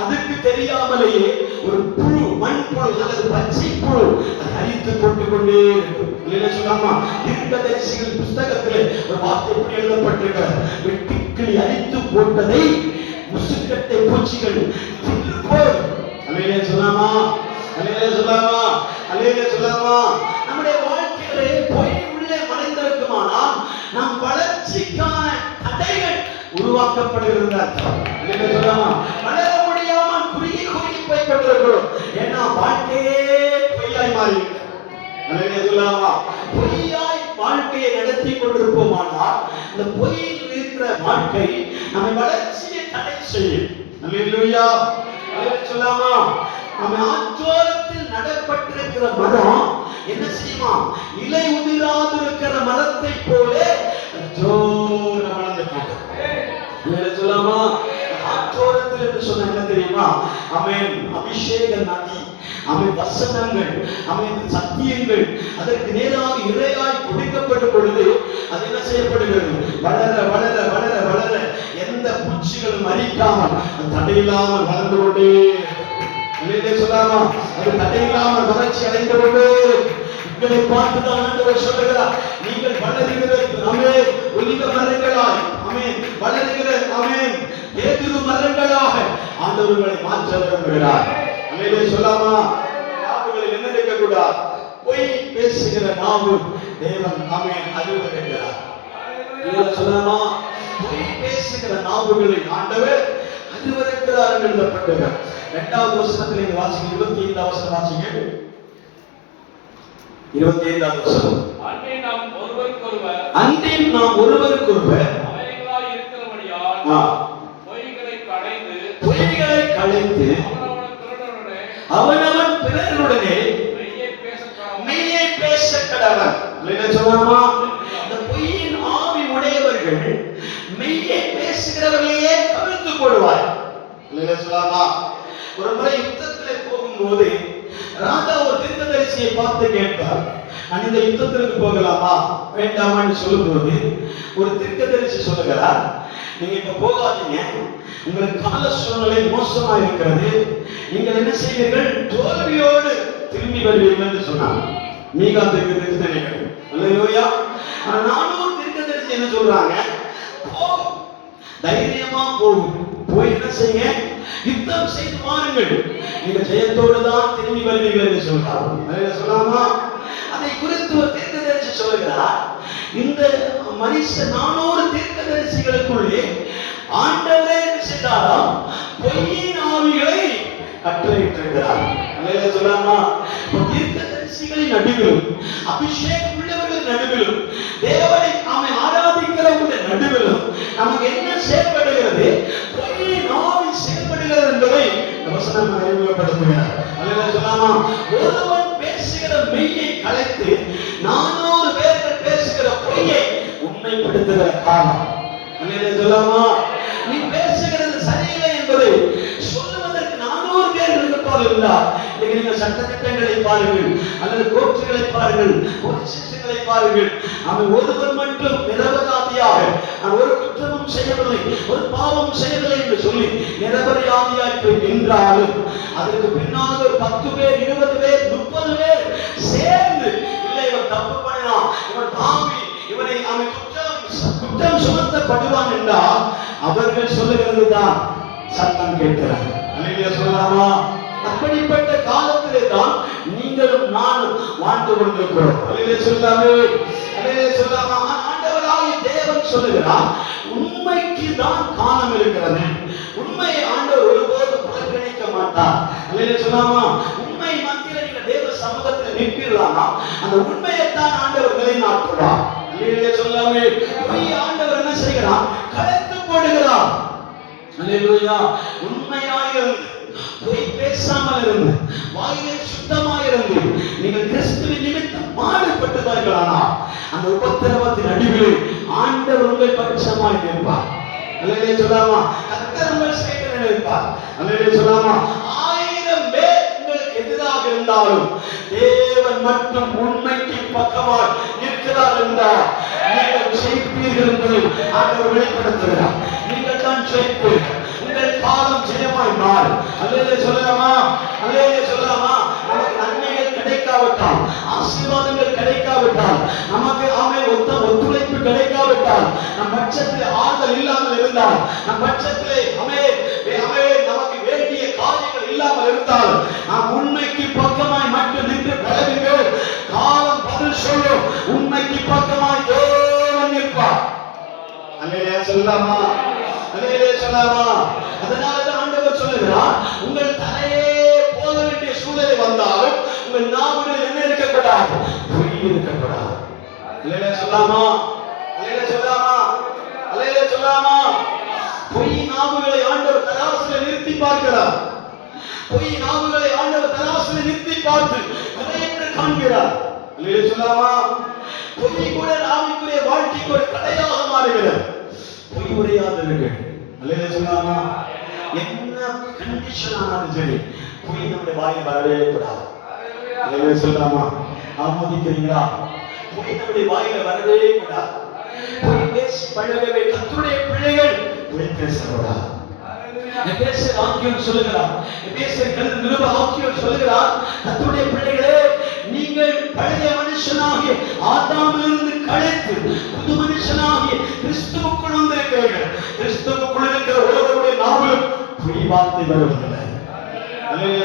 அதுக்கு தெரியாமலேயே ஒரு புழு, மண்புழு அல்லது பச்சை புழு அதை அழித்து போட்டுக் கொண்டே இருக்கும். இல்லைன்னா சொல்லாமா. தீர்க்கதரிசிகள் புஸ்தகத்திலே ஒரு வார்த்தை எப்படி எழுதப்பட்டிருக்கிறது? வெட்டுக்கிளி அழித்து போட்டதை முசுக்கட்டை பூச்சிகள் தின்று போய். அல்லேலூயா சொல்லாமா. அல்லேலூயா சொல்லாமா. அல்லேலூயா சொல்லாமா. நம்முடைய வாழ்க்கையிலே பொய் உள்ளே மறைந்திருக்குமானால் நம் வளர்ச்சிக்கான தடைகள் உருவாக்கப்படுகிறது அர்த்தம். அல்லேலூயா சொல்லாமா. வளர முடியாமல் குறுகி குறுகி போய் கொண்டிருக்கிறோம், ஏன்னா வாழ்க்கையே பொய்யாய் மாறிவிட்டது. அல்லேலூயா சொல்லாமா. பொய்யாய் வாழ்க்கையை நடத்தி கொண்டிருப்போமானால் இந்த பொய்யில் இருக்கிற வாழ்க்கை நம்ம வளர்ச்சியை தடை செய்யும். அல்லேலூயா. அல்லேலூயா சொல்லாமா. நம்ம ஆற்றோரத்தில் நடப்பட்டிருக்கிற மரம் என்ன செய்யுமா? இலை உதிராது இருக்கிற மரத்தை போல ஜோர வளர்ந்து போகும். சொல்லாமா. ஆற்றோரத்தில் என்று சொன்ன என்ன தெரியுமா? அவன் அபிஷேக நதி, அவன் வசனங்கள், அவன் சத்தியங்கள் அதற்கு நேராக இறையாய் கொடுக்கப்படும் பொழுது அது என்ன செய்யப்படுகிறது? வளர வளர வளர வளர எந்த பூச்சிகளும் அரிக்காமல் தடையில்லாமல் வளர்ந்து கொண்டே சொல்லாமா. அது தடையில்லாமல் வளர்ச்சி அடைந்து கொண்டே. உங்களை பார்த்துதான் ஆண்டவர் சொல்லுகிறார், நீங்கள் வளருகிற ஒலிவ மரங்களாய் வளருகிற கேதுரு மரங்களாக ஆண்டவர்களை மாற்ற விரும்புகிறார். சொல்லாமா. நாவுகளில் என்ன இருக்கக்கூடாது? பொய் பேசுகிற நாவு தேவன் அருள்கிறார். சொல்லாமா. பொய் பேசுகிற நாவுகளை ஆண்டவர் அருள்கிறார் என்று எழுதப்பட்டது. 2வது வசனத்தில் நீங்க வாசிங்க, 25வது வசனம் வாசிங்க. 25வது வசனம். அன்றில் நாம் ஒருவருக்கொருவர் பொய்களை களைந்து அவனவன் பிறருடனே மெய்யை பேச கடவன். சொல்லலாமா? இந்த பொய்யின் ஆவி உடையவர்கள் மெய்யை பேசுகிறவர்களையே கவிழ்த்து போடுவார். சொல்லலாமா? ஒரு முறை யுத்தத்திலே போகும்போது ராஜா ஒரு தீர்க்கதரிசியை பார்த்து கேட்பார், நான் இந்த யுத்தத்திற்கு போகலாமா வேண்டாமான்னு சொல்லும்போது ஒரு தீர்க்கதரிசி சொல்லுகிறார், நீங்க இப்ப போகாதீங்க, உங்களுக்கு கால சூழ்நிலை மோசமா இருக்கிறது, நீங்கள் என்ன செய்வீர்கள், தோல்வியோடு திரும்பி வருவீர்கள் என்று சொன்னார். மீகா தீர்க்கதரிசி நினைக்கிறேன். அல்லேலூயா. ஆனா நானும் தீர்க்கதரிசி என்ன சொல்றாங்க, போகும், தைரியமா போகும், போய் என்ன செய்யுங்க, யுத்தம் செய்து வாருங்கள், நீங்க ஜெயத்தோடு தான் திரும்பி வருவீர்கள் என்று சொல்றாங்க. சொல்லாமா? அதை குறித்து ஒரு தீர்க்கதரிசி சொல்லுகிறார், இந்த மனுஷன் 400 தீர்க்கதரிசிகளுக்குள்ளே ஆண்டவரே என்ன செய்தாராம், பொய்யின் ஆவிகளை கட்டளையிட்டிருக்கிறார். சொல்லாமா? தீர்க்கதரிசிகளின் நடுவிலும் அபிஷேகம் உள்ளவர்கள் நடுவிலும் தேவனை நாம ஆராதிக்கிறவங்களுடைய நடுவிலும் நமக்கு என்ன செயல்படுகிறது, பொய்யின் ஆவி செயல்படுகிறது என்பதை வசனம் அறிமுகப்படுத்துகிறார். சொல்லாமா? ஒருவன் பேசுகிற மெய்யை கலைத்து 400 பேர்கள் பேசுகிற பொய்யை உண்மைப்படுத்துகிற காலம். சொல்லாமா? நீ பேசுகிறது சரியில்லை என்பதை சொல்லுவதற்கு 400 பேர் இருப்பார்கள் என்றால், இன்னைக்கு நீங்கள் சட்டத்திட்டங்களை பாருங்கள், அல்லது கோர்ட்டுகளை பாருங்கள், பொலிசிஸ்டுகளை பாருங்கள், அவன் ஒருவர் மட்டும் நிரபராதியாக நான் ஒரு குற்றமும் செய்யவில்லை, ஒரு பாவம் செய்யவில்லை என்று சொல்லி நிரபராதியாய் போய் நின்றாலும் அதற்கு பின்னால் ஒரு 10 பேர் 20 பேர் 30 பேர் சேர்ந்து, இல்லை இவன் தப்பு பண்ணினான், இவன் பாவி, இவனை அவன் குற்றம் சுமத்தப்படுவான் என்றால் அவர்கள் சொல்லுகிறது தான் சட்டம் கேட்கிறார். சொல்லலாமா? அப்படிப்பட்ட காலத்திலே தான் நீங்களும் நானும் வாழ்ந்து கொண்டிருக்கிறோம். சொல்லாமா? ஆண்டவராகிய தேவன் சொல்லுகிறார், உண்மைக்கு தான் காலம் இருக்கிறது, உண்மையை ஆண்டவர் ஒருபோது புறக்கணிக்க மாட்டார். சொல்லாமா? உண்மை மத்தியில நீங்க தேவ சமூகத்தில் நிற்கலாமா, அந்த உண்மையைத்தான் ஆண்டவர் நிலைநாட்டுவார். சொல்லாமே? ஆண்டவர் என்ன செய்கிறார், கலைத்து போடுகிறார். உண்மையாயிருந்து, பொய் பேசாமல் இருந்து, வாயிலே சுத்தமாயிருந்து நீங்கள் கிறிஸ்துவின் நிமித்தம் பாடுபட்டவர்களானா அந்த உபத்திரவத்தின் நடுவிலே ஆண்டவர் உங்கள் பட்சமாய் நிற்பார். சொல்லாமா? கர்த்தர் உங்கள் சைடுல நிற்பார். சொல்லாமா? 1000 பேர் உங்களுக்கு எதிராக இருந்தாலும் தேவன் மட்டும் உண்மைக்கு பக்கமாய் நிற்கிறார் என்றால் நீங்கள் ஜெயிப்பீர்கள் என்பதை ஆண்டவர் வெளிப்படுத்துகிறார். நீங்கள் தான் ஜெயிப்பீர்கள், உங்கள் காலம் ஜெயமாய் மாறும். சொல்லலாமா? சொல்லலாமா? நமக்கு நன்மைகள் கிடைக்காவிட்டால், ஆசீர்வாதங்கள் கிடைக்காவிட்டால், நமக்கு ஒத்துழைப்பு கிடைக்காவிட்டால், நம் பட்சத்திலே ஆறுதல் இல்லாமல் இருந்தால், நம் பட்சத்திலே நமக்கு வேண்டிய காரியங்கள் இல்லாமல் இருந்தால், நாம் உண்மைக்கு பக்கமாய் மட்டும் நின்று பழகுங்கள், காலம் பதில் சொல்லும், உண்மைக்கு பக்கமாய் தேவன் நிற்பார். சொல்லலாமா? சொல்லாமா? அதனாலதான் ஆண்டவர் சொல்லுகிறார், உங்கள் தலையே போக வேண்டிய சூழ்நிலை வந்தாலும் உங்கள் நாவுகள் என்ன இருக்கக்கூடாது, பொய் இருக்கக்கூடாது. சொல்லாமா? சொல்லாமா? சொல்லாமா? பொய் நாவுகளை ஆண்டவர் தராசுல நிறுத்தி பார்க்கிறார். பொய் நாவுகளை ஆண்டவர் தராசுல நிறுத்தி பார்த்து கரையென்று காண்கிறார். சொல்லாமா? பொய் கூட ஆவிக்குரிய வாழ்க்கைக்கு ஒரு தடையாக மாறுகிறது. பொய் உரையாதவர்கள் சொல்லாமா? என்ன கண்டிஷன் ஆனாலும் சரி பொய் நம்முடைய வாயில் வரவே கூடாது. சொல்லாமா? ஆமோதிக்கிறீங்களா? பொய் நம்முடைய வாயில வரவே கூடாது. பொய் பேசி பழகவே கர்த்தருடைய பிள்ளைகள் பொய் பேசக்கூடாது. எபேசியர் ஆக்கியோன் சொல்லுகிறார், எபேசியர் நிருப ஆக்கியோன் சொல்லுகிறார், கர்த்தருடைய பிள்ளைகளே, நீங்கள் பழைய மனுஷனாகிய ஆதாமிலிருந்து கழித்து புது மனுஷனாகிய கிறிஸ்துவுக்குள் வந்திருக்கிறீர்கள். கிறிஸ்துவுக்குள் இருக்கிற ஒருவருடைய நாவிலும் பொய் வார்த்தை வருவதில்லை.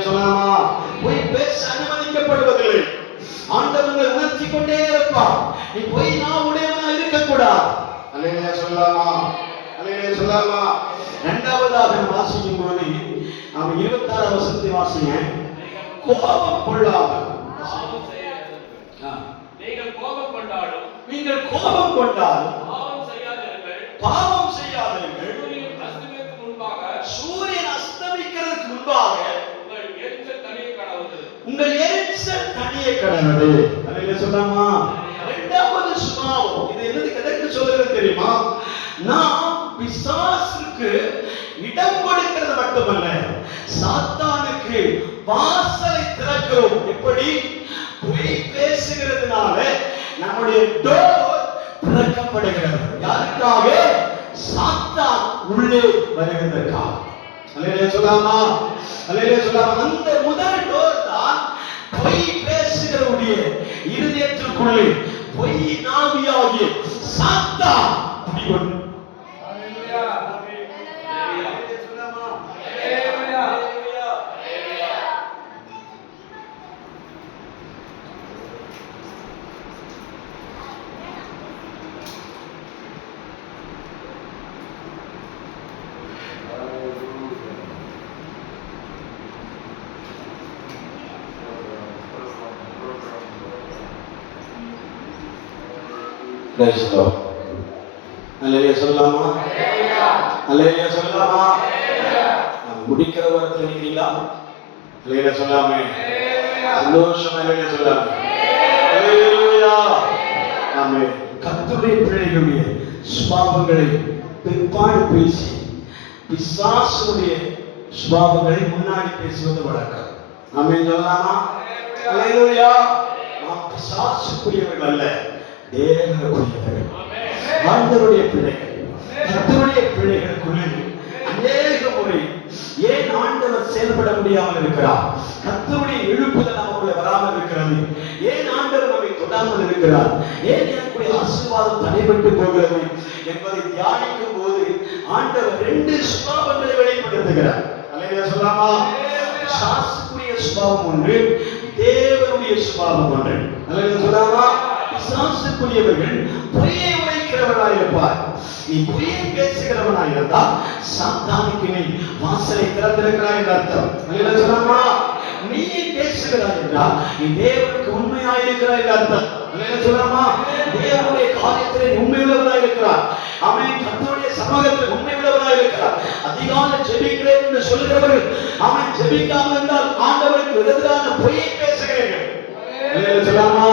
சொல்லலாமா? பொய் பேச அனுமதிக்கப்படுவதில்லை. ஆண்டவர்கள் உணர்த்தி கொண்டே இருப்பார், நீ பொய் நான் உடையவனா இருக்கக்கூடாது. சொல்லலாமா? சொல்லலாமா? இரண்டாவதாக வாசிக்கும் போது நாம் 26 வசனத்தை வாசிங்க. கோபம் கொள்ளாமல், நீங்கள் கோபம் கொண்டாலும் பாவம் செய்யாதீர்கள். சூரியன் அஸ்தமிக்கிறதுக்கு முன்பாக எரிச்சல் தனிய கடவுளே. அல்லேலூயா சொல்லாமா? இரண்டாவது சுபாவம் இது என்னது எதற்கு சொல்லுகிறது தெரியுமா? நாம் பிசாசுக்கு இடம் கொடுக்கிறது மட்டுமல்ல, சாத்தானுக்கு வாசலை திறக்கிறோம். எப்படி? பொய் பேசுகிறதுனால நம்முடைய டோர் திறக்கப்படுகிறது. யாருக்காக? சாத்தான் உள்ளே வருவதற்காக. அல்லேலூயா சொல்லாமா? அல்லேலூயா சொல்லாமா? அந்த முதல் டோர் தான் பொய் பேசுகிறவருடைய இருதயத்திற்குள்ளே பொய் நாவியாகிய சாத்தான் குடிகொண்டு. அல்லேலூயா சொல்லாமா? அல்லேலூயா. Praise the Lord. அல்லேலூயா சொல்லலாமா? அல்லேலூயா சொல்லலாமா? முடிக்கிற வாரத்தில் நிக்கிறீங்களா? அல்லேலூயா சொல்லாமே. சந்தோஷமா அல்லேலூயா சொல்லாமே. அல்லேலூயா. ஆமென். கர்த்தருடைய பிள்ளைகளுடைய சுபாவங்களை பிற்பாடு பேசி பிசாசுடைய சுபாவங்களை முன்னாடி பேசுவது வழக்கம். ஆமென் சொல்லலாமா? அல்லேலூயா. நாம் பிசாசுக்குரியவர்கள் அல்ல, தேவனுக்குரியவர்கள். ஆண்டவருடைய பிள்ளைகள், கர்த்தருடைய பிள்ளைகளுக்குள்ளே அநேக முறை ஏன் ஆண்டவர் செயல்பட முடியாமல் இருக்கிறார்? கர்த்தருடைய எழுப்புதல் நமக்குள்ளே வராமல் இருக்கிறது. ஏன் ஆண்டவர் நம்மை தொடாமல் இருக்கிறார்? ஏன் எனக்குடைய ஆசீர்வாதம் தடைபட்டு போகிறது என்பதை தியானிக்கும் போது ஆண்டவர் 2 சுபாவங்களை வெளிப்படுத்துகிறார். அல்லேலூயா சொல்லாமா? சாசுக்குரிய சுபாவம் ஒன்று, தேவனுடைய சுபாவம் ஒன்று. அல்லேலூயா சொல்லாமா? பிசாசுக்குரியவர்கள் பொய்யை உரைக்கிறவர்களாக இருப்பார். நீ பொய்யை பேசுகிறவனாக இருந்தால் சாத்தானுக்கு நீ வாசலை திறந்திருக்கிறாய் என்று அர்த்தம். அல்லேலூயா சொல்லாமா? நீ பேசுகிறாய் என்றால் நீ தேவனுக்கு உண்மையாக இருக்கிறாய் என்று அர்த்தம். அல்லேலூயா சொல்லாமா? தேவனுடைய காரியத்திலே உண்மையுள்ளவனாக இருக்கிறார். அவன் கர்த்தருடைய சமூகத்தில் உண்மையுள்ளவனாக இருக்கிறார். அதிகாலை ஜெபிக்கிறேன் என்று சொல்கிறவர்கள் அவன் ஜெபிக்காமல் இருந்தால் ஆண்டவருக்கு எதிரான பொய்யை பேசுகிறீர்கள். அல்லேலூயா சொல்லாமா?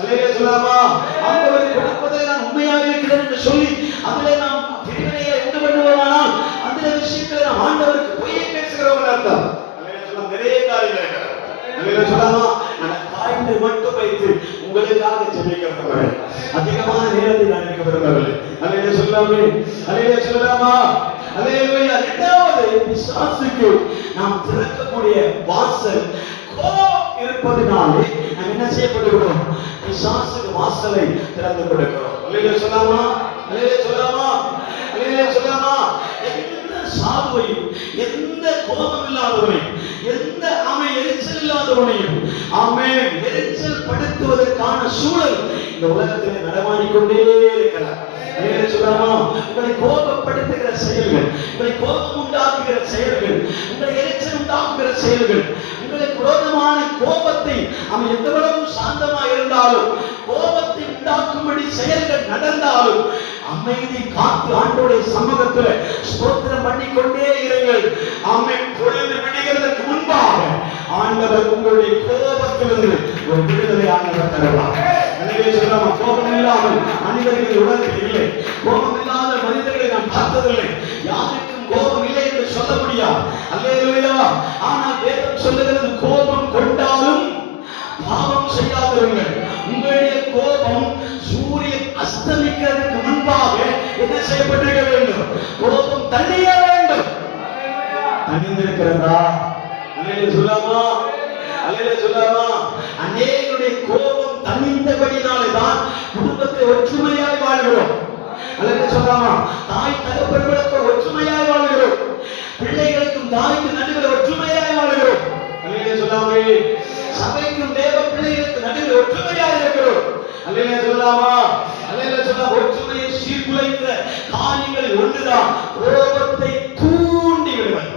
அல்லேலூயா சொல்லாமா? ஆண்டவர் கொடுப்பதை நான் உண்மையாக இருக்கிறேன் என்று சொல்லி அதிலே நாம் பிரிவினையை உண்டு பண்ணுவோமானால் அந்த விஷயத்தில் நாம் ஆண்டவருக்கு பொய்யை பேசுகிறவர்கள் அர்த்தம். அல்லேலூயா சொல்லாமா? நிறைய காரியங்கள். அல்லேலூயா சொல்லாமா? நான் காய்ந்து மட்டும் வைத்து உங்களுக்காக ஜெபிக்கிறவர்கள் அதிகமான நேரத்தை நான் இருக்க விரும்பவில்லை. அல்லேலூயா சொல்லாமே? அல்லேலூயா சொல்லாமா? அல்லேலூயா. இரண்டாவது பிசாசுக்கு நாம் திறக்கக்கூடிய வாசல் கோபம் இருப்பதினாலே நாம் என்ன செய்யப்படுகிறோம்? பிசாசுக்கு வாசலை திறந்து கொடுக்கிறோம். அல்லேலூயா சொல்லாமா? அல்லேலூயா சொல்லாமா? அல்லேலூயா சொல்லாமா? எந்த சாதுவையும், எந்த கோபம் இல்லாதவனையும், எந்த எரிச்சல் இல்லாதவனையும் எரிச்சல் படுத்துவதற்கான சூழல் இந்த உலகத்திலே நடமாடிக்கொண்டே இருக்கிறார். அல்லேலூயா சொல்லாமா? உங்களை கோபப்படுத்துகிற செயல்கள், உங்களை கோபம் உண்டாக்குகிற செயல்கள், உங்களை எரிச்சல் உண்டாக்குகிற செயல்கள், உங்களுக்கு விரோதமான கோபத்தை அவன் எந்தளவு சாந்தமாக இருந்தாலும் கோபத்தை உண்டாக்கும்படி செயல்கள் நடந்தாலும் அமைதி காத்து ஆண்டவருடைய சமூகத்தில் ஸ்தோத்திரம் பண்ணிக்கொண்டே இருங்கள். ஆமென். பொழுது விடுகிறதற்கு முன்பாக ஆண்டவர் உங்களுடைய கோபத்திலிருந்து ஒரு விடுதலை ஆண்டவர் தருவார். எனவே சொல்லாம கோபம் இல்லாமல் மனிதர்கள் உலகில் இல்லை. கோபம் இல்லாத மனிதர்களை நாம் பார்த்ததில்லை. யாருக்கும் கோபம் இல்லை என்று சொல்ல முடியாது. அல்லேலூயா. ஆனால் வேதம் சொல்லுகிறது கோபம் கொண்டாலும் பாவம் செய்யாதிருங்கள். உங்களுடைய கோபம் சூரியன் அஸ்தமிக்கிறதுக்கு முன்பாக என்ன செய்யப்பட்டிருக்க வேண்டும்? கோபம் தணிய வேண்டும். தணிந்திருக்கிறதா? அல்லேலூயா சொல்லாமா? அல்லேலூயா சொல்லாமா? அநேகருடைய கோபம் தணிந்தபடினாலே தான் குடும்பத்தில் ஒற்றுமையாய் வாழ்கிறோம். அல்லேலூயா சொல்லாமா? தாய் தகப்பன்களுக்கு ஒற்றுமையாய் வாழ்கிறோம். பிள்ளைகளுக்கும் தாய்க்கு நடுவில் ஒற்றுமையாய் வாழ்கிறோம். அல்லேலூயா சொல்லாமே? சபைக்கும் தேவ பிள்ளைகளுக்கு நடுவில் ஒற்றுமையாக இருக்கிறோம். அல்லேலூயா சொல்லாமா? அல்லேலூயா சொல்லாமா? ஒற்றுமையை சீர்குலைக்கிற காரியங்கள் ஒன்றுதான் கோபத்தை தூண்டி விடுவது.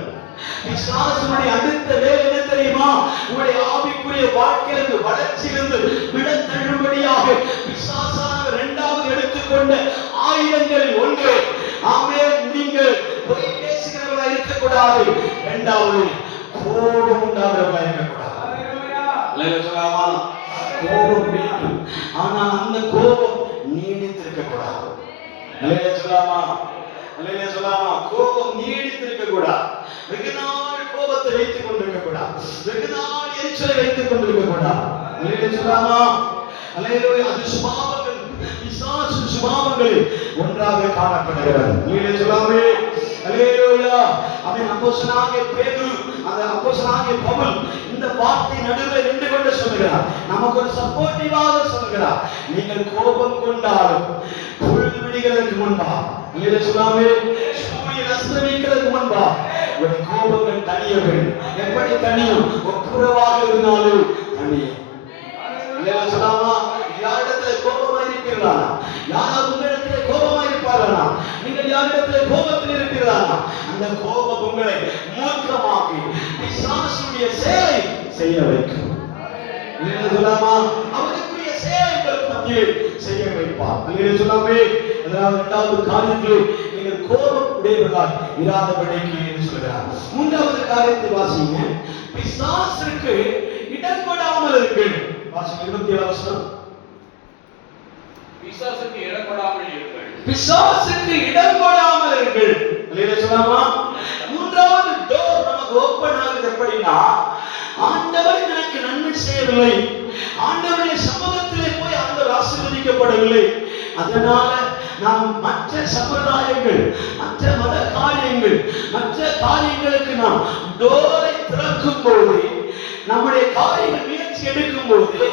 பிசாசுடைய அடுத்த வேலை என்ன தெரியுமா? உங்களுடைய ஆவிக்குரிய வாழ்க்கையிலிருந்து வளர்ச்சியிலிருந்து விட தள்ளும்படியாக பிசாசானவர் 2வது எடுத்துக்கொண்ட ஆயுதங்களில் ஒன்று. நீங்கள் பொய் பேசுகிறவர்களாக இருக்கக்கூடாது. 2வது கோபம் உண்டாகிறவர்களாக இருக்கக்கூடாது. அல்லேலூயா சொல்லாமா? கோபம் வேண்டும், ஆனால் அந்த கோபம் நீடித்திருக்க கூடாது. அல்லேலூயா சொல்லாமா? அல்லேலூயா சொல்லாமா? கோபம் நீடித்திருக்க கூடாது. வெகு நாள் கோபத்தை வைத்துக் கொண்டிருக்க கூடாது, வெகு நாள் எரிச்சலை வைத்துக் கொண்டிருக்க கூடாது. அல்லேலூயா சொல்லாமா? அல்லேலூயா. அது சுபாவங்கள், பிசாசின் சுபாவங்கள் ஒன்றாக காணப்படுகிறது. அல்லேலூயா சொல்லாமே? அல்லேலூயா. அவன் அப்போஸ்தலனாகிய பேதுரு, அந்த அப்போஸ்தலனாகிய பவுல் இந்த வார்த்தை நடுவே நின்று கொண்டு சொல்கிறார், நமக்கு ஒரு சப்போர்ட்டிவாக சொல்கிறார், நீங்கள் கோபம் கொண்டாலும் பொழுது விடுகிறதுக்கு முன்பா, அல்லேலூயா சொல்லாமே, சூரியன் அஸ்தமிக்கிறதுக்கு முன்பா உங்களுடைய கோபங்கள் தணிய வேண்டும். எப்படி தணியும்? ஒப்புரவாக இருந்தாலும் தணியும். அல்லேலூயா சொல்லாமா? யாரிடத்துல கோபமா இருக்கிறீர்களா? யாராவது உங்களிடத்திலே கோபமா இருப்பார்களா? நீங்கள் யாரிடத்திலே கோபத்தில் இருக்கிறீர்களா? அந்த கோபம் உங்களை மூர்க்கமாக்கி பிசாசுடைய செயலை செய்ய வைக்கும். அல்லேலூயா சொல்லாமா? அவருக்குரிய செயலை உங்கள் மத்தியில் செய்ய வைப்பார். அல்லேலூயா சொல்லாமே? அதாவது இரண்டாவது காரியத்தில் நீங்கள் கோபம் உடையவர்களாய் இராதபடிக்கு என்று சொல்கிறார். மூன்றாவது காரியத்தை வாசிங்க. பிசாசுக்கு இடம் கொடாமல் இருங்கள். வாசிங்க 27 வசனம். பிசாசுக்கு இடம் கொடாமல் இருங்கள். பிசாசுக்கு இடம் கொடாமல் இருங்கள். அல்லேலூயா சொல்லாமா? மூன்றாவது டோர் நமக்கு ஓபன் ஆகுது. எப்படின்னா, ஆண்டவர் எனக்கு நன்மை செய்யவில்லை, ஆண்டவருடைய சமூகத்திலே போய் ஆண்டவர் ஆசீர்வதிக்கப்படவில்லை, அதனால நாம் மற்ற சம்பிரதாயங்கள், மற்ற மத காரியங்கள், மற்ற காரியங்களுக்கு நாம் டோரை திறக்கும் போது, நம்முடைய காரியங்கள் முயற்சி எடுக்கும் போது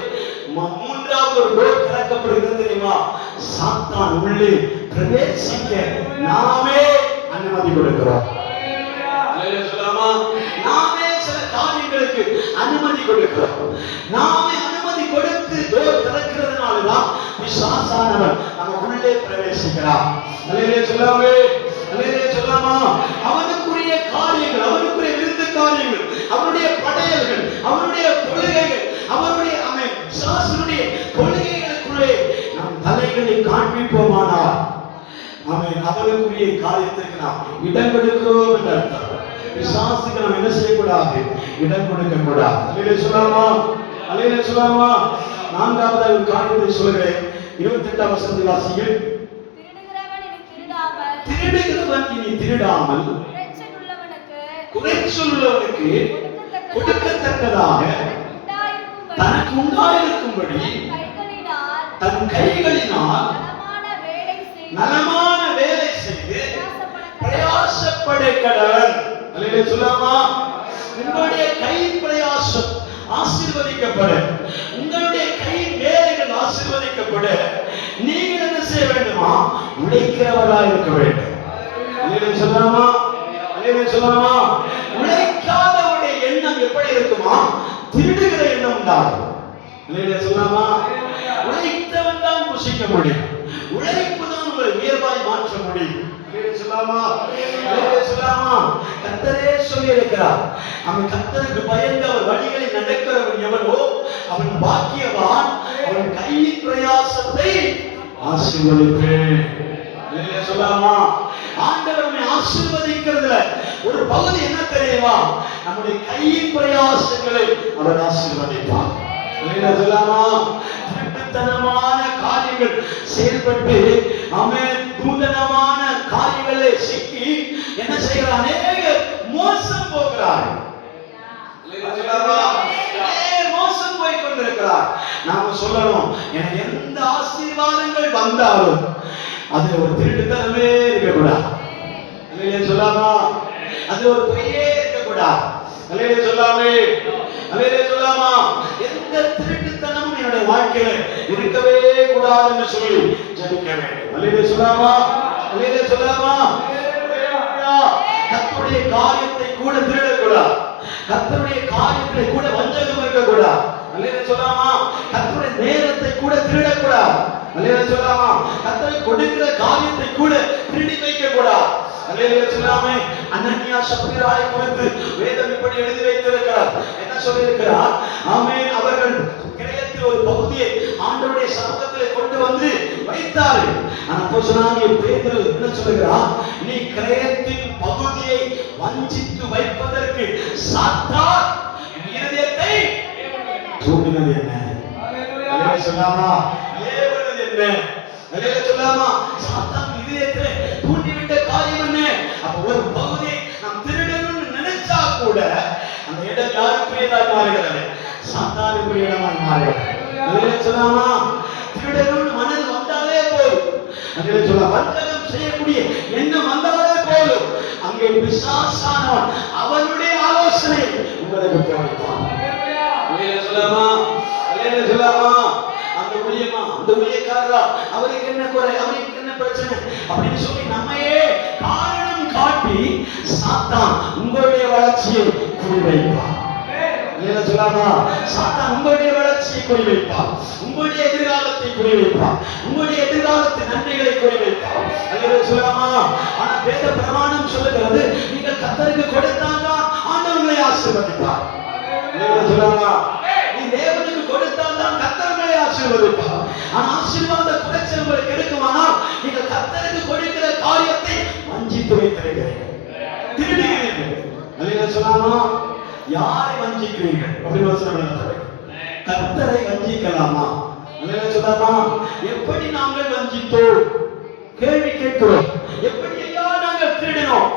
மூன்றாவது ஒரு டோர் திறக்கப்படுகிறது. தெரியுமா? சாத்தான் உள்ளே பிரவேசிக்க நாமே அனுமதி கொடுக்கிறோம். அல்லேலூயா சொல்லாமா? நாமே சில காரியங்களுக்கு அனுமதி கொடுக்கிறோம். நாமே அனுமதி கொடுத்து டோர் திறக்கிறதுனாலதான் பிசாசானவன் நம்ம உள்ளே பிரவேசிக்கிறான். அல்லேலூயா சொல்லாமே? அல்லேலூயா சொல்லாமா? அவனுக்குரிய காரியங்கள், அவனுக்குரிய விருந்து காரியங்கள், அவனுடைய படையல்கள், அவனுடைய கொள்கைகள், அவனுடைய பிசாசுடைய கொள்கைகளுக்குள்ளே நம் தலைகளை காண்பிப்போமானால் அவனுக்குரிய காரியத்திற்கு நாம் இடம் கொடுக்கிறோம் என்று அர்த்தம். பிசாசுக்கு நாம் என்ன செய்யக்கூடாது? இடம் கொடுக்க கூடாது. அல்லேலூயா சொல்லாமா? அல்லேலூயா சொல்லாமா? நான்காவது ஒரு காரியத்தை சொல்கிறேன். 28 வசனத்தை வாசிங்கள். திருடுகிறவன் இனி திருடாமல் குறைச்சொல்லுள்ளவனுக்கு கொடுக்கத்தக்கதாக தனக்கு உண்டாயிருக்கும்படி தன் கைகளினால் நலமான வேலை செய்து பிரயாசப்பட கடவன். அல்லேலூயா சொல்லாமா? உங்களுடைய கை பிரயாசம் ஆசீர்வதிக்கப்பட, உங்களுடைய கை வேலைகள் ஆசீர்வதிக்கப்பட நீங்கள் என்ன செய்ய வேண்டுமா? உழைக்கிறவர்களாக இருக்க வேண்டும். அல்லேலூயா சொல்லாமா? அல்லேலூயா சொல்லாமா? உழைக்காதவருடைய எண்ணம் எப்படி இருக்குமா? திருடுகிற எண்ணம் உண்டாகும். அல்லேலூயா சொல்லாமா? உழைத்தவன் தான் புசிக்க முடியும், உழைப்பு தான் உங்களை உயர்வாய் மாற்ற முடியும். அல்லேலூயா சொல்லாமா? அல்லேலூயா சொல்லாமா? கர்த்தரே சொல்லி இருக்கிறார், அவன் கர்த்தருக்கு பயந்து அவர் வழிகளை நடக்கிறவன் எவனோ அவன் பாக்கியவான், அவன் கையின் பிரயாசத்தை ஆசீர்வதிப்பேன். அல்லேலூயா சொல்லாமா? ஆண்டவர் நம்மை ஆசீர்வதிக்கிறதுல ஒரு பகுதி என்ன தெரியுமா? நம்முடைய கையின் பிரயாசங்களை அவர் ஆசீர்வதிப்பார். அல்லேலூயா சொல்லாமா? திருட்டுத்தனமான காரியங்கள் செயல்பட்டு அவன் தூதனமான காரியங்களை சிக்கி என்ன செய்கிறான்? அநேகர் மோசம் போகிறார். மோசம் போய் கொண்டிருக்கிறார். நாம சொல்லணும், எனக்கு எந்த ஆசீர்வாதங்கள் வந்தாலும் அது ஒரு திருட்டுத்தனமே இருக்கக்கூடாது. அல்லேலூயா சொல்லாமா? அது ஒரு பொய்யே இருக்கக்கூடாது. அல்லேலூயா சொல்லாமே? அல்லேலூயா சொல்லாமா? எந்த திருட்டுத்தனமும் என்னுடைய வாழ்க்கையில இருக்கவே கூடாது என்று சொல்லி ஜெபிக்க வேண்டும். அல்லேலூயா சொல்லாமா? அல்லேலூயா சொல்லாமா? கர்த்தருடைய காரியத்தை கூட திருடக்கூடாது, கர்த்தருடைய காரியத்தை கூட வஞ்சகம் இருக்கக்கூடாது. அல்லேலூயா சொல்லாமா? கர்த்தருடைய நேரத்தை கூட திருடக்கூடாது. அல்லேலூயா சொல்லாமா? கர்த்தர் கொடுக்கிற காரியத்தை கூட திருடி வைக்க கூடாது. அல்லேலூயா சொல்லாமே? அனனியா சப்பீராயை குறித்து வேதம் இப்படி எழுதி வைத்திருக்கிறார். என்ன சொல்லி இருக்கிறார்? ஆமென். அவர்கள் கிரயத்தில் ஒரு பகுதியை ஆண்டவருடைய சமூகத்திலே கொண்டு வந்து வைத்தார்கள். அப்போஸ்தலனாகிய பேதுரு என்ன சொல்கிறார்? நீ கிரயத்தின் பகுதியை வஞ்சித்து வைப்பதற்கு சாத்தான் இருதயத்தை தூண்டினது என்ன? அல்லேலூயா சொல்லாமா? ஏவுனது என்ன? அல்லேலூயா சொல்லாமா? சாத்தான் இதயத்திலே தூண்டிவிட்ட காரியம் என்ன? அப்ப ஒரு பகுதி நாம் திருடணும்னு நினைச்சா கூட அந்த இடம் யாருக்குரியதாய் மாறுகிறது? சாத்தானுக்குரிய இடமாய் மாறுகிறது. அல்லேலூயா சொல்லாமா? திருடணும்னு மனது வந்தாலே போதும். அல்லேலூயா சொல்ல வஞ்சகம் செய்யக்கூடிய எண்ணம் வந்தாலே போதும். அங்கே பிசாசானவன் அவனுடைய ஆலோசனை உங்களுக்கு போதிப்பான். அல்லேலூயா சொல்லாமா? அல்லேலூயா சொல்லாமா? அந்த ஊழியக்காரரா அவருக்கு என்ன குறை, அவருக்கு என்ன பிரச்சனை அப்படின்னு சொல்லி நம்மையே காரணம் காட்டி சாத்தான் உங்களுடைய வளர்ச்சியை குறிவைப்பான். அல்லேலூயா சொல்லாமா? சாத்தான் உங்களுடைய வளர்ச்சியை குறிவைப்பான், உங்களுடைய எதிர்காலத்தை குறிவைப்பான், உங்களுடைய எதிர்காலத்தின் நன்மைகளை குறிவைப்பான். அல்லேலூயா சொல்லாமா? ஆனா வேத பிரமாணம் சொல்லுகிறது, நீங்கள் கர்த்தருக்கு கொடுத்தால்தான் ஆண்டவர் உங்களை ஆசீர்வதிப்பார். அல்லேலூயா சொல்லாமா? நீ தேவனுக்கு கொடுத்தால்தான் கர்த்தர் உங்களை ஆசீர்வதிப்பார். ஆனா ஆசீர்வாத குறைச்சல் உங்களுக்கு இருக்குமானால் நீங்கள் கர்த்தருக்கு கொடுக்கிற காரியத்தை வஞ்சித்து வைத்திருக்கிறீர்கள், திருடுகிறீர்கள். அல்லேலூயா சொல்லாமா? யாரை வஞ்சிக்கிறீர்கள் அப்படின்னு வசனம் எழுதப்பட்டிருக்கு. கர்த்தரை வஞ்சிக்கலாமா? அல்லேலூயா சொல்லாமா? எப்படி நாங்கள் வஞ்சித்தோம்? கேள்வி கேட்கிறோம். எப்படி ஐயா நாங்கள் திருடினோம்?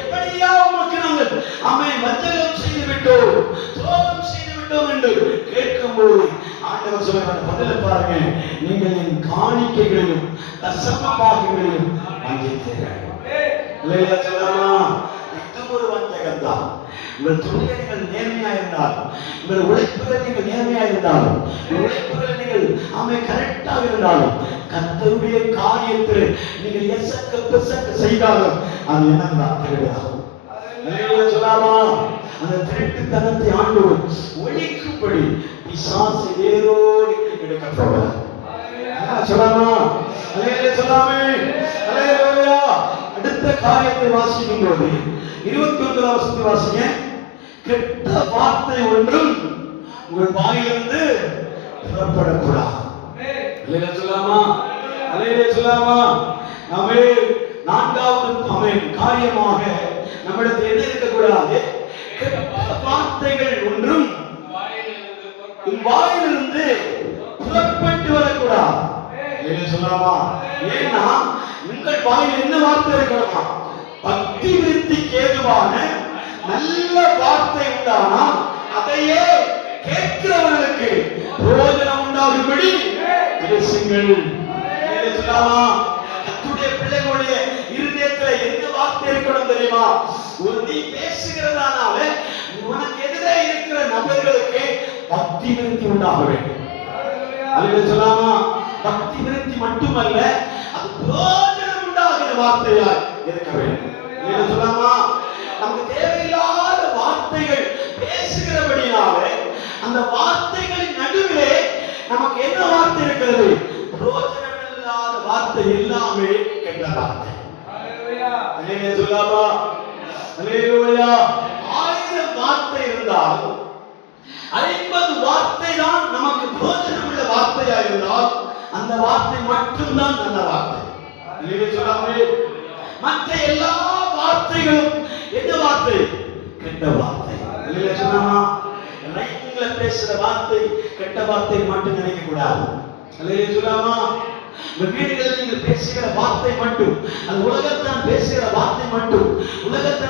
எப்படி ஐயா உமக்கு நாங்கள் வஞ்சகம் செய்து விட்டோம், துரோகம் செய்து விட்டோம் என்று கேட்கும்போது ஆண்டவர் சொல்லுகிற பதிலை பாருங்க, நீங்கள் என் காணிக்கைகளிலும் தசம பாகங்களிலும் வஞ்சித்தீர்கள். அல்லேலூயா சொல்லாமா? இது ஒரு வஞ்சகம் தான். உங்கள் தொழிலை நீங்கள் நேர்மையா இருந்தாலும், உங்கள் உழைப்புகள் நீங்கள் நேர்மையா இருந்தாலும், உழைப்புகள் நீங்கள் கரெக்டாக இருந்தாலும், கர்த்தருடைய காரியத்தில் நீங்கள் எசக்க பிசக்க செய்தாலும் அது என்னதான் திருடாகும். அல்லேலூயா சொல்லாமா? அந்த திருட்டுத்தனத்தை ஆண்டவர் ஒழிக்கும்படி பிசாசு வேரோடு எடுக்கப் போகிறார். சொல்லாமா? அல்லேலூயா சொல்லாமே? அல்லேலூயா. அடுத்த காரியத்தை வாசிக்கும் போது 21 வசனத்தை வாசிங்க. கெட்ட வார்த்தை ஒன்றும் உங்கள் வாயிலிருந்து புறப்படக்கூடாது. அல்லேலூயா சொல்லாமா? அல்லேலூயா சொல்லாமா? நாமே நான்காவது காரியமாக நம்மிடத்தில் என்ன இருக்கக்கூடாது? கெட்ட வார்த்தைகள் ஒன்றும் உன் வாயிலிருந்து புறப்பட்டு வரக்கூடாது. அல்லேலூயா சொல்லாமா? ஏன்னா உங்கள் வாயில் என்ன வார்த்தை இருக்கணுமா? பக்தி விருத்திக்கு ஏதுவான நல்ல வார்த்தை உண்டானால் அதையே கேட்கிறவர்களுக்கு பிரயோஜனம் உண்டாகும்படி பேசுங்கள். சொல்லாமா? கர்த்தருடைய பிள்ளைகளுடைய இருதயத்துல என்ன வார்த்தை இருக்கணும் தெரியுமா? ஒரு நீ பேசுகிறதானால உனக்கு எதிரே இருக்கிற நபர்களுக்கு பக்தி விருத்தி உண்டாக வேண்டும். அல்லேலூயா சொல்லாமா? பக்தி விருத்தி மட்டுமல்ல, அது பிரயோஜனம் உண்டாகிற வார்த்தையாய் இருக்க வேண்டும். அல்லேலூயா சொல்லாமா? நமக்கு தேவையில்லாத வார்த்தைகள் பேசுகிறபடினாலே அந்த வார்த்தைகளின் நடுவிலே நமக்கு என்ன வார்த்தை இருக்கிறது? பிரயோஜனம் இல்லாத வார்த்தை எல்லாமே கெட்ட வார்த்தை. அல்லேலூயா சொல்லாமா? அல்லேலூயா. 1000 வார்த்தை இருந்தாலும் 50 வார்த்தை தான் நமக்கு பிரயோஜனம் உள்ள வார்த்தையா இருந்தால் அந்த வார்த்தை மட்டும்தான் நல்ல வார்த்தை. அல்லேலூயா சொல்லாமே? மற்ற எல்லா வார்த்தைகளும் என்ன வார்த்தை? கெட்ட வார்த்தை. அல்லேலூயா சொல்லாமா? ரைட்டிங்ல பேசுற வார்த்தை கெட்ட வார்த்தை மட்டும் நினைக்க கூடாது. அல்லேலூயா சொல்லாமா? வீடுகளில் நீங்கள் பேசுகிற வார்த்தை மட்டும், அது உலகத்தான் பேசுகிற வார்த்தை மட்டும், உலகத்தை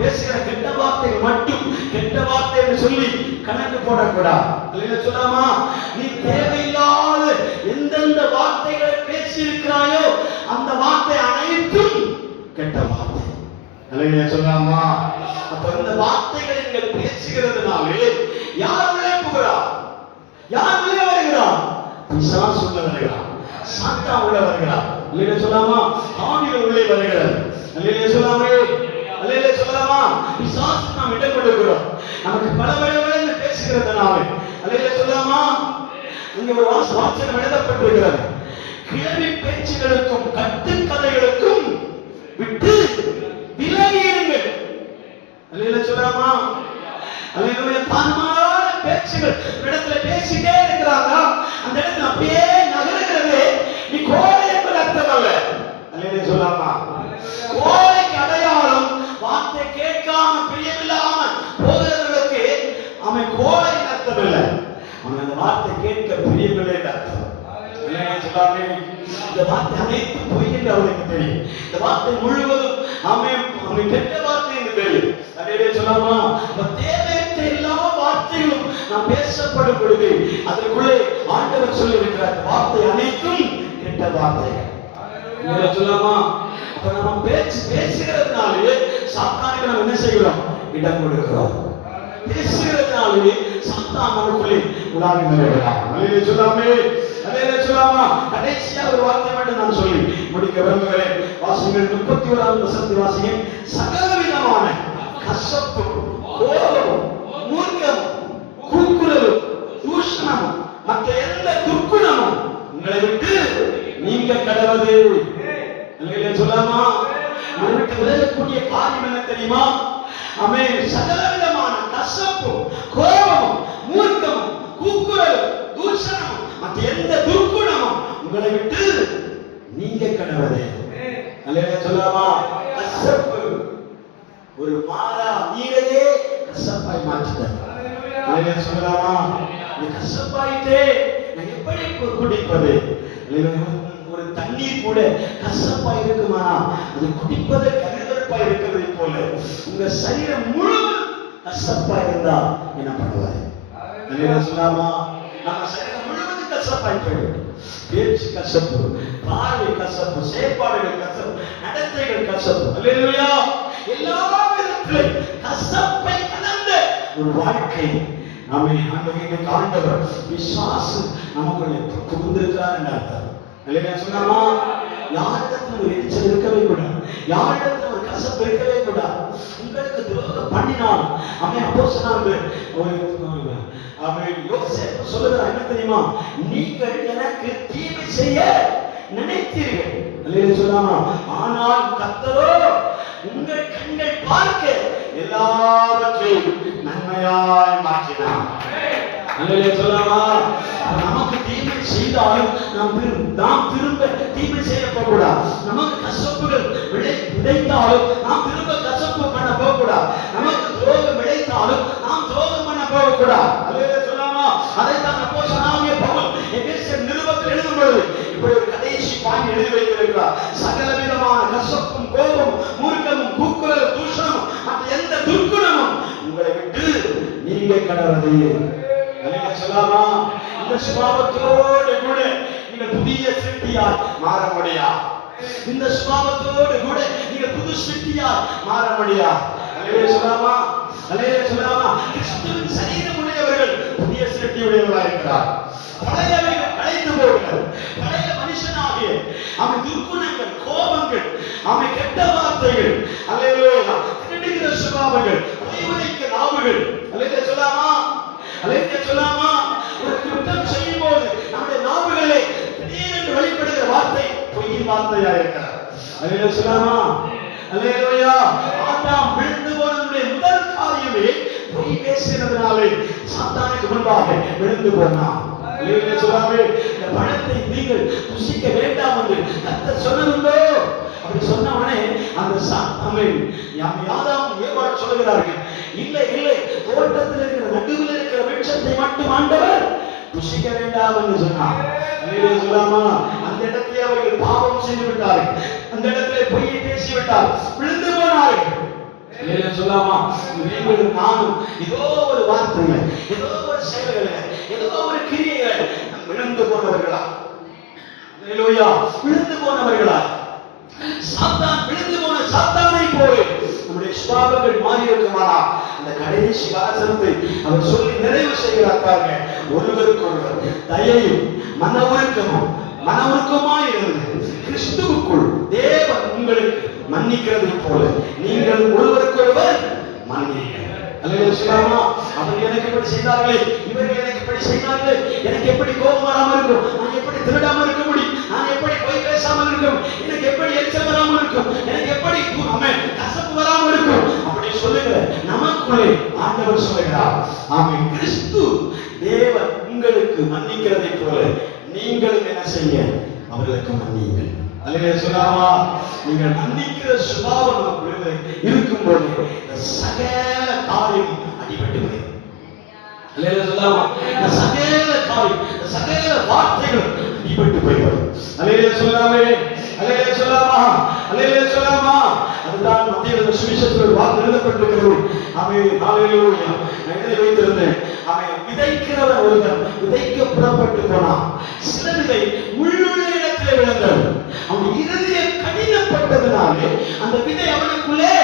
பேசுகிற கெட்ட வார்த்தை மட்டும் கெட்ட வார்த்தை என்று சொல்லி கணக்கு போடக்கூடாது. அல்லேலூயா சொல்லாமா? நீ தேவையில்லாத எந்தெந்த வார்த்தைகளை பேசி இருக்கிறாயோ அந்த வார்த்தை அனைத்தும் கெட்ட வார்த்தை. அல்லேலூயா சொல்லாமா? அப்ப இந்த வார்த்தைகளை நீங்கள் பேசுகிறதுனாலே யார் உள்ளே போகிறார்? யார் உள்ளே வருகிறார்? பிசாசு உள்ள வருகிறார், சாத்தான் உள்ள வருகிறார். அல்லேலூயா சொல்லாமா? ஆவிகள் உள்ளே வருகிறது. அல்லேலூயா சொல்லாமே? அல்லேலூயா சொல்லாமா? பிசாசு நாம் இடம் கொடுக்கிறோம், நமக்கு பலவகையான பேசுகிறதுனாலே. அல்லேலூயா சொல்லாமா? இங்க ஒரு வாசகம் எழுதப்பட்டிருக்கிறது, கேள்வி பேச்சுகளுக்கும் கட்டுக்கதைகளுக்கும் விட்டு விலகியிருங்கள். அல்லேலூயா சொல்லாமா? அல்லேலூயா. தான்மான பேச்சுகள் இடத்துல பேசிட்டே இருக்கிறாங்க, அந்த இடத்துல அப்படியே நகருகிறது. நீ கோழை என்பது அர்த்தம் அல்ல. அல்லேலூயா சொல்லாமா? கோழைக்கு அடையாளம் வார்த்தை கேட்காம பிரியமில்லாம போகிறவர்களுக்கு அவன் கோழை அர்த்தம் இல்லை. வார்த்தை கேட்க பிரியமில்லை என்று அர்த்தம். சொல்லாமே இந்த வார்த்தை அனைத்து பொய் என்று அவனுக்கு தெரியும். இந்த வார்த்தை முழுவதும் அவன் கெட்ட வார்த்தை என்று தெரியும். அதே சொல்லாமா தேவையற்ற எல்லா வார்த்தைகளும் நாம் பேசப்படும் பொழுது அதற்குள்ளே ஆண்டவர் சொல்லி இருக்கிறார் வார்த்தை அனைத்தும் கெட்ட வார்த்தைகள். சொல்லாமா அப்ப நம்ம பேசுகிறதுனாலே சாத்தானுக்கு நம்ம என்ன செய்கிறோம்? இடம் கொடுக்கிறோம். பேசுகிறதுனாலே சாத்தான் நமக்குள்ளே உலாவி வருகிறான். அல்லேலூயா சொல்லாமே, அல்லேலூயா சொல்லாமா. கடைசியா ஒரு வார்த்தை மட்டும் நான் சொல்லி முடிக்க விரும்புகிறேன். வாசிங்கள் 31ஆம் வசனத்தை வாசிங்க. சகலவிதமான கசப்பு, கோபம், மூர்க்கம், கூக்குரல், தூஷணம், மற்ற எந்த துர்க்குணமும் உங்களை விட்டு நீங்க கடவுது. அல்லேலூயா சொல்லாமா. உங்களை விட்டு விலகக்கூடிய காரியம் என்ன தெரியுமா? ஆமென். சகலவிதமான கசப்பும், கோபமும், மூர்க்கமும், கூக்குரலும், தூஷணமும், மற்ற எந்த துர்க்குணமும் உங்களை விட்டு நீங்க கடவுளே. அல்லேலூயா சொல்லாமா. கசப்பு ஒரு மாறா நீரையே கசப்பாய் மாற்றிட்டார். அல்லேலூயா சொல்லாமா. நீ கசப்பாயிட்டே நான் எப்படி குடிப்பது? ஒரு தண்ணீர் கூட கசப்பாய் இருக்குமா? அது குடிப்பது கருவறுப்பாய் இருக்கிறதை போல உங்க சரீரம் முழுவதும் கசப்பாய் இருந்தா என்ன பண்ணுவாரு? அல்லேலூயா சொல்லாமா. நம்ம சரீரம் முழுவதும் கசப்பாய் போயிடும். பேச்சு கசப்பு, பார்வை கசப்பு, செயற்பாடுகள் கசப்பு, நடத்தைகள் கசப்பு. அல்லேலூயா. எல்லா விதத்திலும் கசப்பை கலந்த ஒரு வாழ்க்கை ஆண்டவர் விசுவாசு நமக்குள்ளே புகுந்திருக்கிறார் என்று அர்த்தம். அல்லேலூயா சொல்லாமா. யாரிடத்தில் ஒரு எரிச்சல் இருக்கவே கூடாது, யாரிடத்தில் ஒரு கசப்பு இருக்கவே கூடாது. உங்களுக்கு துரோகம் பண்ணினால் அப்போஸ்தலனாகிய யோசேப்பு சொல்லுகிறார் என்ன தெரியுமா? நீங்கள் எனக்கு தீமை செய்ய நினைத்தீர்கள். அல்லேலூயா சொல்லாமா. ஆனால் கர்த்தரோ உங்கள் கண்கள் பார்க்க எல்லாவற்றையும் நன்மையாய் மாற்றினார். அல்லேலூயா சொல்லாமா. நமக்கு தீமை செய்தாலும் நாம் திரும்ப தீமை செய்ய போகக்கூடாது. நமக்கு கசப்புகள் விளைத்தாலும் நாம் திரும்ப கசப்பு பண்ண போகக்கூடாது. நமக்கு துரோகம் விளைத்தாலும் நாம் துரோகம் பண்ண போகக்கூடாது. அல்லேலூயா சொல்லாமா. அதைத்தான் அப்போஸ்தலனாகிய பவுல் எபேசியர் நிருபத்தில் எழுதும் பொழுது இப்படி ஒரு கடைசி பாயிண்ட் எழுதி வைத்திருக்கிறார். சகலவிதமான கசப்பும், கோபம், மூர்க்கமும், கூக்குரல், தூஷணமும், மற்ற எந்த துர்க்குணமும் உங்களை விட்டு நீங்க கடவுளே. அல்லேலூயா சொல்லாமா. இந்த சுபாவத்தோடு கூட நீங்கள் புதிய சிருஷ்டியாய் மாற முடியாது. இந்த சுபாவத்தோடு கூட நீங்கள் புது சிருஷ்டியாய் மாற முடியாது. அல்லேலூயா சொல்லாமா. அல்லேலூயா சொல்லாமா. கிறிஸ்துவின் சரீரம் உடையவர்கள் புதிய சிருஷ்டி உடையவர்களாக இருக்கிறார். பழையவைகள் களைந்து போகிறது. பழைய மனுஷனாகிய அவன் துர்க்குணங்கள், கோபங்கள், அவன் கெட்ட வார்த்தைகள், அல்லேலூயா திருடுகிற சுபாவங்கள், பொய்யுரைக்கிற நாவுகள். அல்லேலூயா சொல்லாமா. அல்லேலூயா சொல்லாமா. ஒரு குற்றம் செய்யும் போது நம்முடைய நாவுகளே திடீரென்று வெளிப்படுகிற வார்த்தை பொய்யின் வார்த்தையா இருக்கிறார். அல்லேலூயா சொல்லாமா. அல்லேலூயா. ஆதாம் விழுந்து போனதுடைய முதல் காரியமே பொய் பேசினதுனாலே சாத்தானுக்கு முன்பாக விழுந்து போனான். அல்லேலூயா சொல்லாமே. இந்த பழத்தை நீங்கள் புசிக்க வேண்டாம் என்று கர்த்தர் சொன்னதுண்டோ? அப்படி சொன்ன உடனே அந்த ஆதாம் ஏவாள் சொல்லுகிறார்கள், இல்லை இல்லை, தோட்டத்தில் இருக்கிற நடுவில் இருக்கிற விருட்சத்தை மட்டும் ஆண்டவர் புசிக்க வேண்டாம் என்று சொன்னார். அல்லேலூயா சொல்லாமா. அந்த இடத்திலே அவர்கள் பாவம் செய்து விட்டார்கள். அந்த இடத்திலே பொய்யை பேசி விட்டார், விழுந்து போனார்கள். அல்லேலூயா சொல்லாமா. நீங்களும் நானும் ஏதோ ஒரு வார்த்தைகள், ஏதோ ஒரு செயல்கள், ஏதோ ஒரு கிரியைகள் விழுந்து போனவர்களா? அல்லேலூயா. விழுந்து போனவர்களா? சாத்தான் விழுந்து போன சாத்தானை போல நம்முடைய சுபாவங்கள் மாறி இருக்குமானா அந்த கடைசி வாசனத்தை அவர் சொல்லி நிறைவு செய்கிறார்கள். ஒருவருக்கு ஒருவர் தயையும் மனவுருக்கமாய் இருந்து கிறிஸ்துவுக்குள் தேவன் உங்களுக்கு மன்னிக்கிறது போல நீங்கள் ஒருவருக்கு ஒருவர் மன்னியுங்கள். அல்லேலூயா சொல்லாமா. அவர்கள் எனக்கு எப்படி செய்தார்களே, இவர்கள் எனக்கு எப்படி செய்தார்களே, எனக்கு எப்படி கோபம் வராமல் இருக்கும், நான் எப்படி திருடாமல் இருக்க முடியும், நான் எப்படி பொய் பேசாமல் இருக்கும், எனக்கு எப்படி எரிச்சல் வராமல் இருக்கும், எனக்கு எப்படி கசப்பு வராமல் இருக்கும், அப்படி சொல்லுகிற நமக்குள்ளே ஆண்டவர் சொல்லுகிறார், ஆமென், கிறிஸ்து தேவன் உங்களுக்கு மன்னிக்கிறதை போல நீங்களும் என்ன செய்ய அவர்களுக்கு மன்னியுங்கள். அல்லேலூயா சொல்லாமா. நீங்கள் மன்னிக்கிற சுபாவம் நமக்குள்ளே இருக்கும்போது சகல காரியம் அடிபட்டு போய். அல்லேலூயா சொல்லாமா. சகல அல்லேலூயா சொல்லாமே, அல்லேலூயா சொல்லாமா, அல்லேலூயா சொல்லாமா. அதுதான் மத்திய சுவிசேஷத்தில் ஒரு வார்த்தை எழுதப்பட்டிருக்கிறது. ஆமென், ஹalleluya. நான் எழுதி வைத்திருந்தேன். ஆமென். விதைக்கிறவன் ஒருவன் விதைக்க புறப்பட்டு போனான். சில விதை முள்ளுள்ள இடத்திலே விழுந்தது. அவன் இருதயம் கடினப்பட்டதினாலே அந்த விதை அவனுக்குள்ளே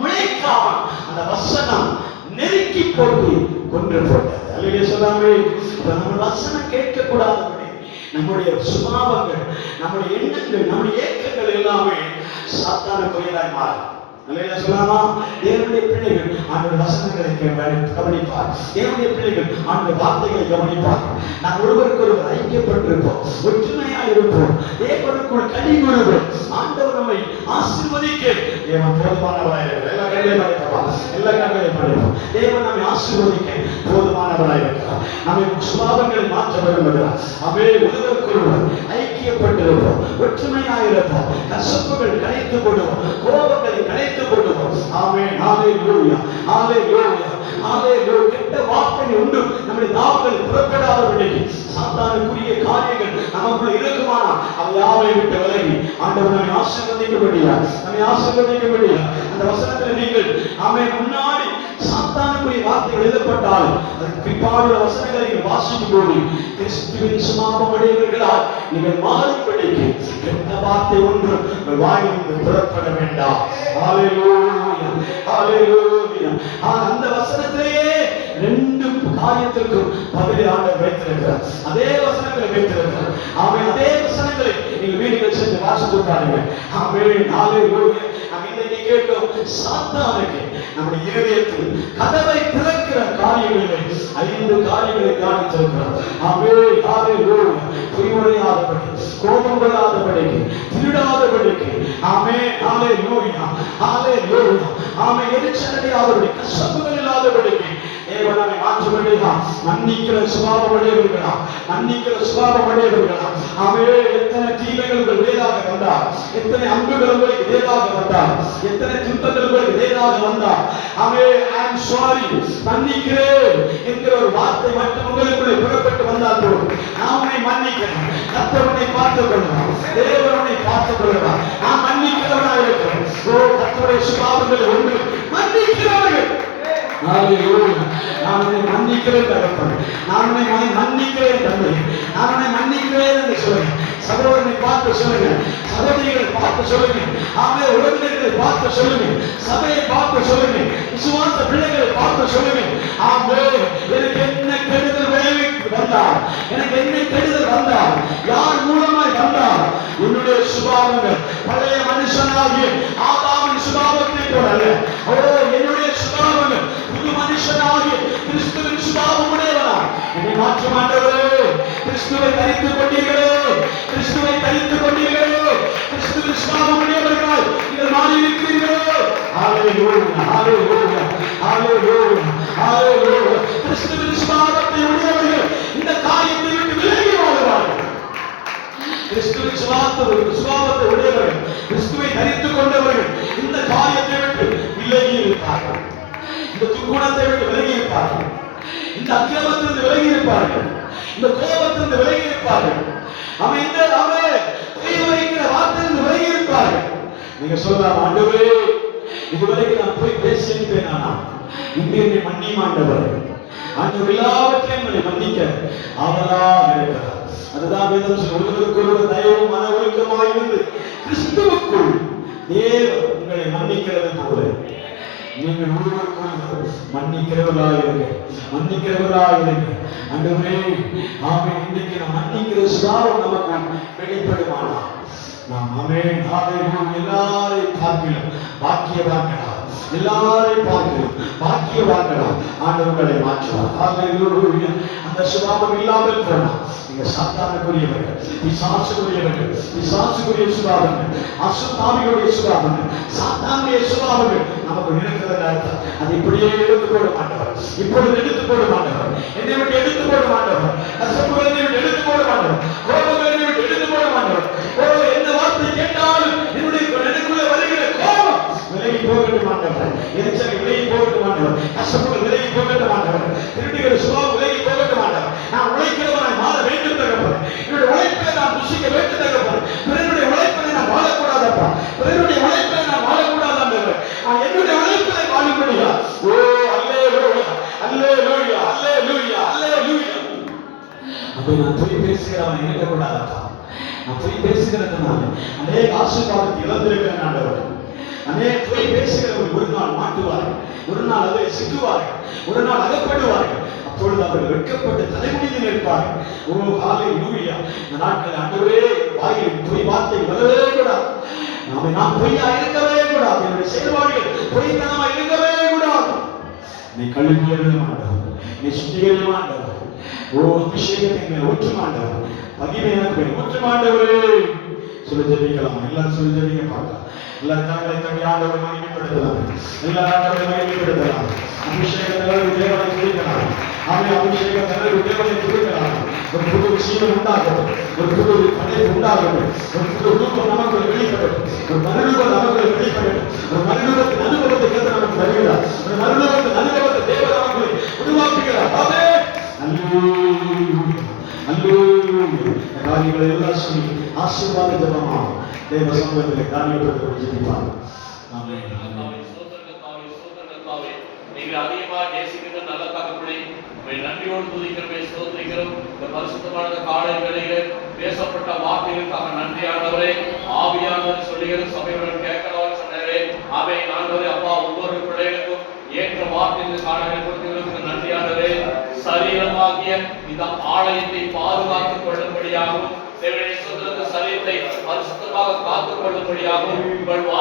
முளைக்காமல் அந்த வசனம் நெருக்கி போட்டு கொன்று போட்டது. அல்லேலூயா சொல்லாமே. நம்ம வசனம் கேட்க கூடாதபடி நம்முடைய சுபாவங்கள், நம்முடைய எண்ணங்கள், நம்முடைய ஏக்கங்கள் எல்லாமே சாத்தானுக்குரியதாய் மாறும். அல்லேலூயா சொல்லாமா. தேவனுடைய பிள்ளைகள் ஆண்டவர் வசனங்களை கவனிப்பார். தேவனுடைய பிள்ளைகள் ஆண்டவர் வார்த்தைகளை கவனிப்பார். நாம் ஒருவருக்கொருவர் ஐக்கியப்பட்டிருப்போம், ஒற்றுமையாக இருப்போம், தேவனுக்குள் கனிவுறுவோம். ஆண்டவர் நம்மை ஆசீர்வதிக்க தேவன் போதுமானவராய் இருக்கிறார். எல்லா கண்களையும் படைப்போம், எல்லா கண்களையும் படைப்போம். தேவன் நம்மை ஆசீர்வதிக்க போதுமானவராய் இருக்கிறார். நம்மை சுபாவங்களை மாற்ற விரும்புகிறார். அவை ஒருவருக்கொருவர் ஐக்கியப்பட்டிருப்போம், ஒற்றுமையாக இருப்போம், கசப்புகள் கலைத்துக் கொள்வோம், கோபங்களை கலைத்துக் கொள்வோம். ஆமென், ஹalleluya, ஹalleluya, ஹalleluya. கெட்ட வார்த்தைகள் உண்டு நம்முடைய நாவுகளில் புறப்படாதபடிக்கு சாத்தானுக்குரிய காரியங்கள் நமக்குள்ள இருக்குமானால் அவை யாவையும் விட்டு விலகி ஆண்டவர் நம்மை ஆசீர்வதிக்கப்படுகிறார், நம்மை ஆசீர்வதிக்கப்படுகிறார். அந்த வசனத்தில் நீங்கள் ஆமென் முன்னாடி சாத்தானுக்குரிய வார்த்தைகள் எழுதப்பட்டாலும் அதற்கு பிற்பாடுள்ள வசனங்களை நீங்கள் வாசிக்கும் போது கிறிஸ்துவின் சுபாவம் உடையவர்களால் நீங்கள் மாறும்படிக்கு கெட்ட வார்த்தை ஒன்று உங்கள் வாயிலிருந்து புறப்பட வேண்டாம். ஹalleluya, ஹalleluya. அந்த வசனத்திலேயே ரெண்டு காரியத்திற்கும் பதிலை ஆண்டவர் வைத்திருக்கிறார். அதே வசனங்களை வைத்திருக்கிறார். ஆமென். அதே வசனங்களை நீங்கள் வீடுகள் சென்று வாசித்து பாருங்க. ஆமென், ஹalleluya. நாம் இன்னைக்கு கேட்டோம், சாத்தானுக்கு நம்முடைய இருதயத்தில் கதவை திறக்கிற காரியங்களை 5 காரியங்களை காண்பித்திருக்கிறார். ஆமென், ஹalleluya. பொய்யுரையாதபடி, கோபம் கொள்ளாதபடிக்கு, திருடாதபடிக்கு, ஆமென், ஹalleluya, ஹalleluya. ஆமென். எரிச்சலடையாதபடி, கசப்புகள் இல்லாதபடிக்கு தேவன் நம்மை மாற்றும்படியா மன்னிக்கிற சுபாவம் உடையவர்களா, மன்னிக்கிற சுபாவம் உடையவர்களா. ஆமென். எத்தனை தீமைகள் உங்கள் வேதாக வந்தார், எத்தனை அம்புகள் உங்களுக்கு வேதாக வந்தார், எத்தனை துன்பங்கள் உங்களுக்கு வேதாக வந்தார். ஆமென். I am sorry, மன்னிக்கிறேன் என்கிற ஒரு வார்த்தை மட்டும் உங்களுக்குள்ளே புறப்பட்டு வந்தால் போதும். நான் உன்னை மன்னிக்கிறேன், கர்த்தர் உன்னை பார்த்துக் கொள்வார், தேவன் உன்னை பார்த்துக் கொள்வார். நான் மன்னிக்கிறவனாக இருக்கிறேன். கர்த்தருடைய சுபாவங்கள் ஒன்று மன்னிக்கிறவர்கள். நான் உன்னை மன்னிக்கிறேன் தகப்பன், நான் உன்னை மன்னிக்கிறேன் தந்தை, நான் உன்னை மன்னிக்கிறேன் என்று சொல்லுங்க. சகோதரனை பார்த்து சொல்லுங்க, சகோதரிகளை பார்த்து சொல்லுங்க, ஆமே உறவினர்களை பார்த்து சொல்லுங்க, சபையை பார்த்து சொல்லுங்க, விசுவாச பிள்ளைகளை பார்த்து சொல்லுங்க. ஆமே எனக்கு என்ன கெடுதல் வந்தார், எனக்கு என்ன கெடுதல் வந்தார், யார் மூலமாய் வந்தார், என்னுடைய சுபாவங்கள் பழைய மனுஷனாகிய ஆதாமின் சுபாவத்தை போல என்னுடைய சுபாவங்கள் புது மனுஷனாகிய கிறிஸ்துவின் சுபாவம் உடையவனா என்னை மாற்றும் ஆண்டவரே. கிறிஸ்துவை தரித்துக் கொண்டீர்களே, கிறிஸ்துவை தரித்துக் கொண்டீர்களே, கிறிஸ்துவின் சுபாவம் உடையவர்களால் நீங்கள் மாறி இருக்கிறீர்களே. ஹalleluya, ஹalleluya, ஹalleluya, ஹalleluya. கிறிஸ்துவின் சுபாவத்தை உடையவர்கள் இந்த காரியத்தை விட்டு விலகி வாழ்வார்கள். கிறிஸ்துவின் சுபாவத்தை உடையவர்கள், கிறிஸ்துவை தரித்துக் கொண்டவர்கள் இந்த காரியத்தை விட்டு விலகி இருப்பார்கள், இந்த துர்குணத்தை விட்டு விலகி இருப்பார்கள், இந்த அக்கிரமத்திலிருந்து விலகி இருப்பார்கள், இந்த கோபத்திலிருந்து விலகி இருப்பார்கள், வைக்கிற வார்த்தையிலிருந்து விலகி இருப்பார்கள். நீங்க சொல்லலாம், ஆண்டவரே இதுவரைக்கும் நான் போய் பேசியிருப்பேன், ஆனா இன்று என்னை மன்னியும் ஆண்டவர். ஆண்டவர் எல்லாவற்றையும் உங்களை மன்னிக்க அவராக இருக்கிறார். அதுதான் வேதம் சொல்லுகிறது, ஒருவருக்கொருவர் தயவும் மன ஒழுக்கமாய் இருந்து கிறிஸ்துவுக்குள் தேவன் உங்களை மன்னிக்கிறது போல நீங்கள் ஒருவருக்கொருவர் மன்னிக்கிறவர்களாக இருங்க, மன்னிக்கிறவர்களாக இருங்க. ஆண்டவரே ஆமென். இன்றைக்கு நாம் மன்னிக்கிற சுபாவம் நமக்கு வெளிப்படுமானா நாம் ஆமென் ஹalleluya எல்லாரையும் பார்க்கிறோம், பாக்கியவான்களா, எல்லாரையும் பார்க்கிறோம், பாக்கியவான்களா. ஆண்டவர்களை மாற்றுவார். ஹalleluya. அந்த சுபாவம் இல்லாமல் போனால் நீங்க சாத்தானுக்குரியவர்கள், பிசாசுக்குரியவர்கள், பிசாசுக்குரிய சுபாவங்கள், அசுத்தாவிகளுடைய சுபாவங்கள், சாத்தானுடைய சுபாவங்கள் நமக்கு இருக்கிறது அர்த்தம். அது இப்படியே எடுத்து போட மாட்டவர், இப்பொழுது எடுத்து போட மாட்டவர், என்னை விட்டு எடுத்து போட மாட்டவர், கசப்புகளை விட்டு எடுத்து போட மாட்டவர், கோபங்களை விட்டு எடுத்து போட மாட்டவர். எந்த வார்த்தை கேட்டாலும் எனக்குள்ள வருகிற கோபம் விலகி போகட்டும் ஆண்டவர், எரிச்சல் விலகி போகட்டும் ஆண்டவர், கசப்புகள் விலகி போகட்டும் ஆண்டவர், திருடுகிற சுபாவம் விலகி போகட்டும் ஆண்டவர். நான் உழைக்கிறவனாய் மாற வேண்டும் தகப்பன், என்னுடைய உழைப்பை நான் ருசிக்க வேண்டும் தகப்பன். அப்படி நான் பொய் பேசுகிறவன் இருக்கக்கூடாதா? நான் பொய் பேசுகிறதுனால அநேக ஆசீர்வாதத்தை இழந்திருக்கிறேன் ஆண்டவர். அநேக பொய் பேசுகிறவர்கள் ஒரு நாள் மாட்டுவார்கள், ஒரு நாள் அதை சிக்குவார்கள், ஒரு நாள் அகப்படுவார்கள். அப்பொழுது அவர்கள் வெட்கப்பட்டு தலைமுடிந்து நிற்பார்கள். ஓ ஹalleluya! இந்த நாட்களில் ஆண்டவரே வாயில் பொய் வார்த்தை வரவே கூடாது. நாம் பொய்யா இருக்கவே கூடாது. என்னுடைய செயல்பாடுகள் பொய்த்தனமா இருக்கவே கூடாது. நீ கழுவியருளும் ஆண்டவர், நீ சுத்திகரியும் ஆண்டவர். ஓ அபிஷேகத்தை மேல் ஊற்றும் ஆண்டவர், மகிமை எனக்கு மேல் ஊற்றும் ஆண்டவரே. சொல்லி ஜெபிக்கலாம். எல்லாரும் சொல்லி ஜெபிக்க பார்க்கலாம். எல்லாரும் தங்களை தங்கி ஆண்டவரை மகிமைப்படுத்தலாம். எல்லாரும் ஆண்டவரை மகிமைப்படுத்தலாம். அபிஷேகத்திலிருந்து தேவனை துதிக்கலாம். அபிஷேகத்திலிருந்து தேவனை துதிக்கலாம். ஒரு புது ஜீவன் உண்டாகட்டும், ஒரு புது படைப்பு உண்டாகட்டும், ஒரு புது ரூபம் நமக்கு வெளிப்படட்டும், ஒரு மறுரூபம் நமக்கு வெளிப்படட்டும், ஒரு மறுரூபத்தின் அனுபவத்தை கேட்டு நமக்கு தருகிறார், ஒரு மறுரூபத்தின் அனுபவத்தை தேவன் நமக்கு உருவாக்குகிறார். ஆமென். அல்லேலூயா, அல்லேலூயா. காரியங்களை எல்லாம் சொல்லி ஆசீர்வாத ஜெபமா தேவ சமூகத்தில் காரியப்படுத்த ஜெபிப்பார். ஆமென். நீங்கள் அதிகமாக நேசிக்கிற நல்ல தகப்பனை நன்றியோடு துதிக்கிறோம், ஸ்தோத்திரிக்கிறோம். இந்த பரிசுத்தமான காலை வேளையிலே பேசப்பட்ட வார்த்தைகளுக்காக நன்றி ஆண்டவரே. ஆவியானவர் சொல்லுகிற சபையுடன் கேட்கிறவர் சொன்னாரே. அவை ஆண்டவரே அப்பா ஒவ்வொரு பிள்ளைகளுக்கும் ஏற்ற வார்த்தைகள் காலையில் கொடுத்தவர்களுக்கு நன்றி ஆண்டவரே. சரீரமாகிய இந்த ஆலயத்தை பாதுகாத்துக் கொள்ளும்படியாகவும் தேவனுடைய சரீரத்தை பரிசுத்தமாக காத்துக் கொள்ளும்படியாகவும்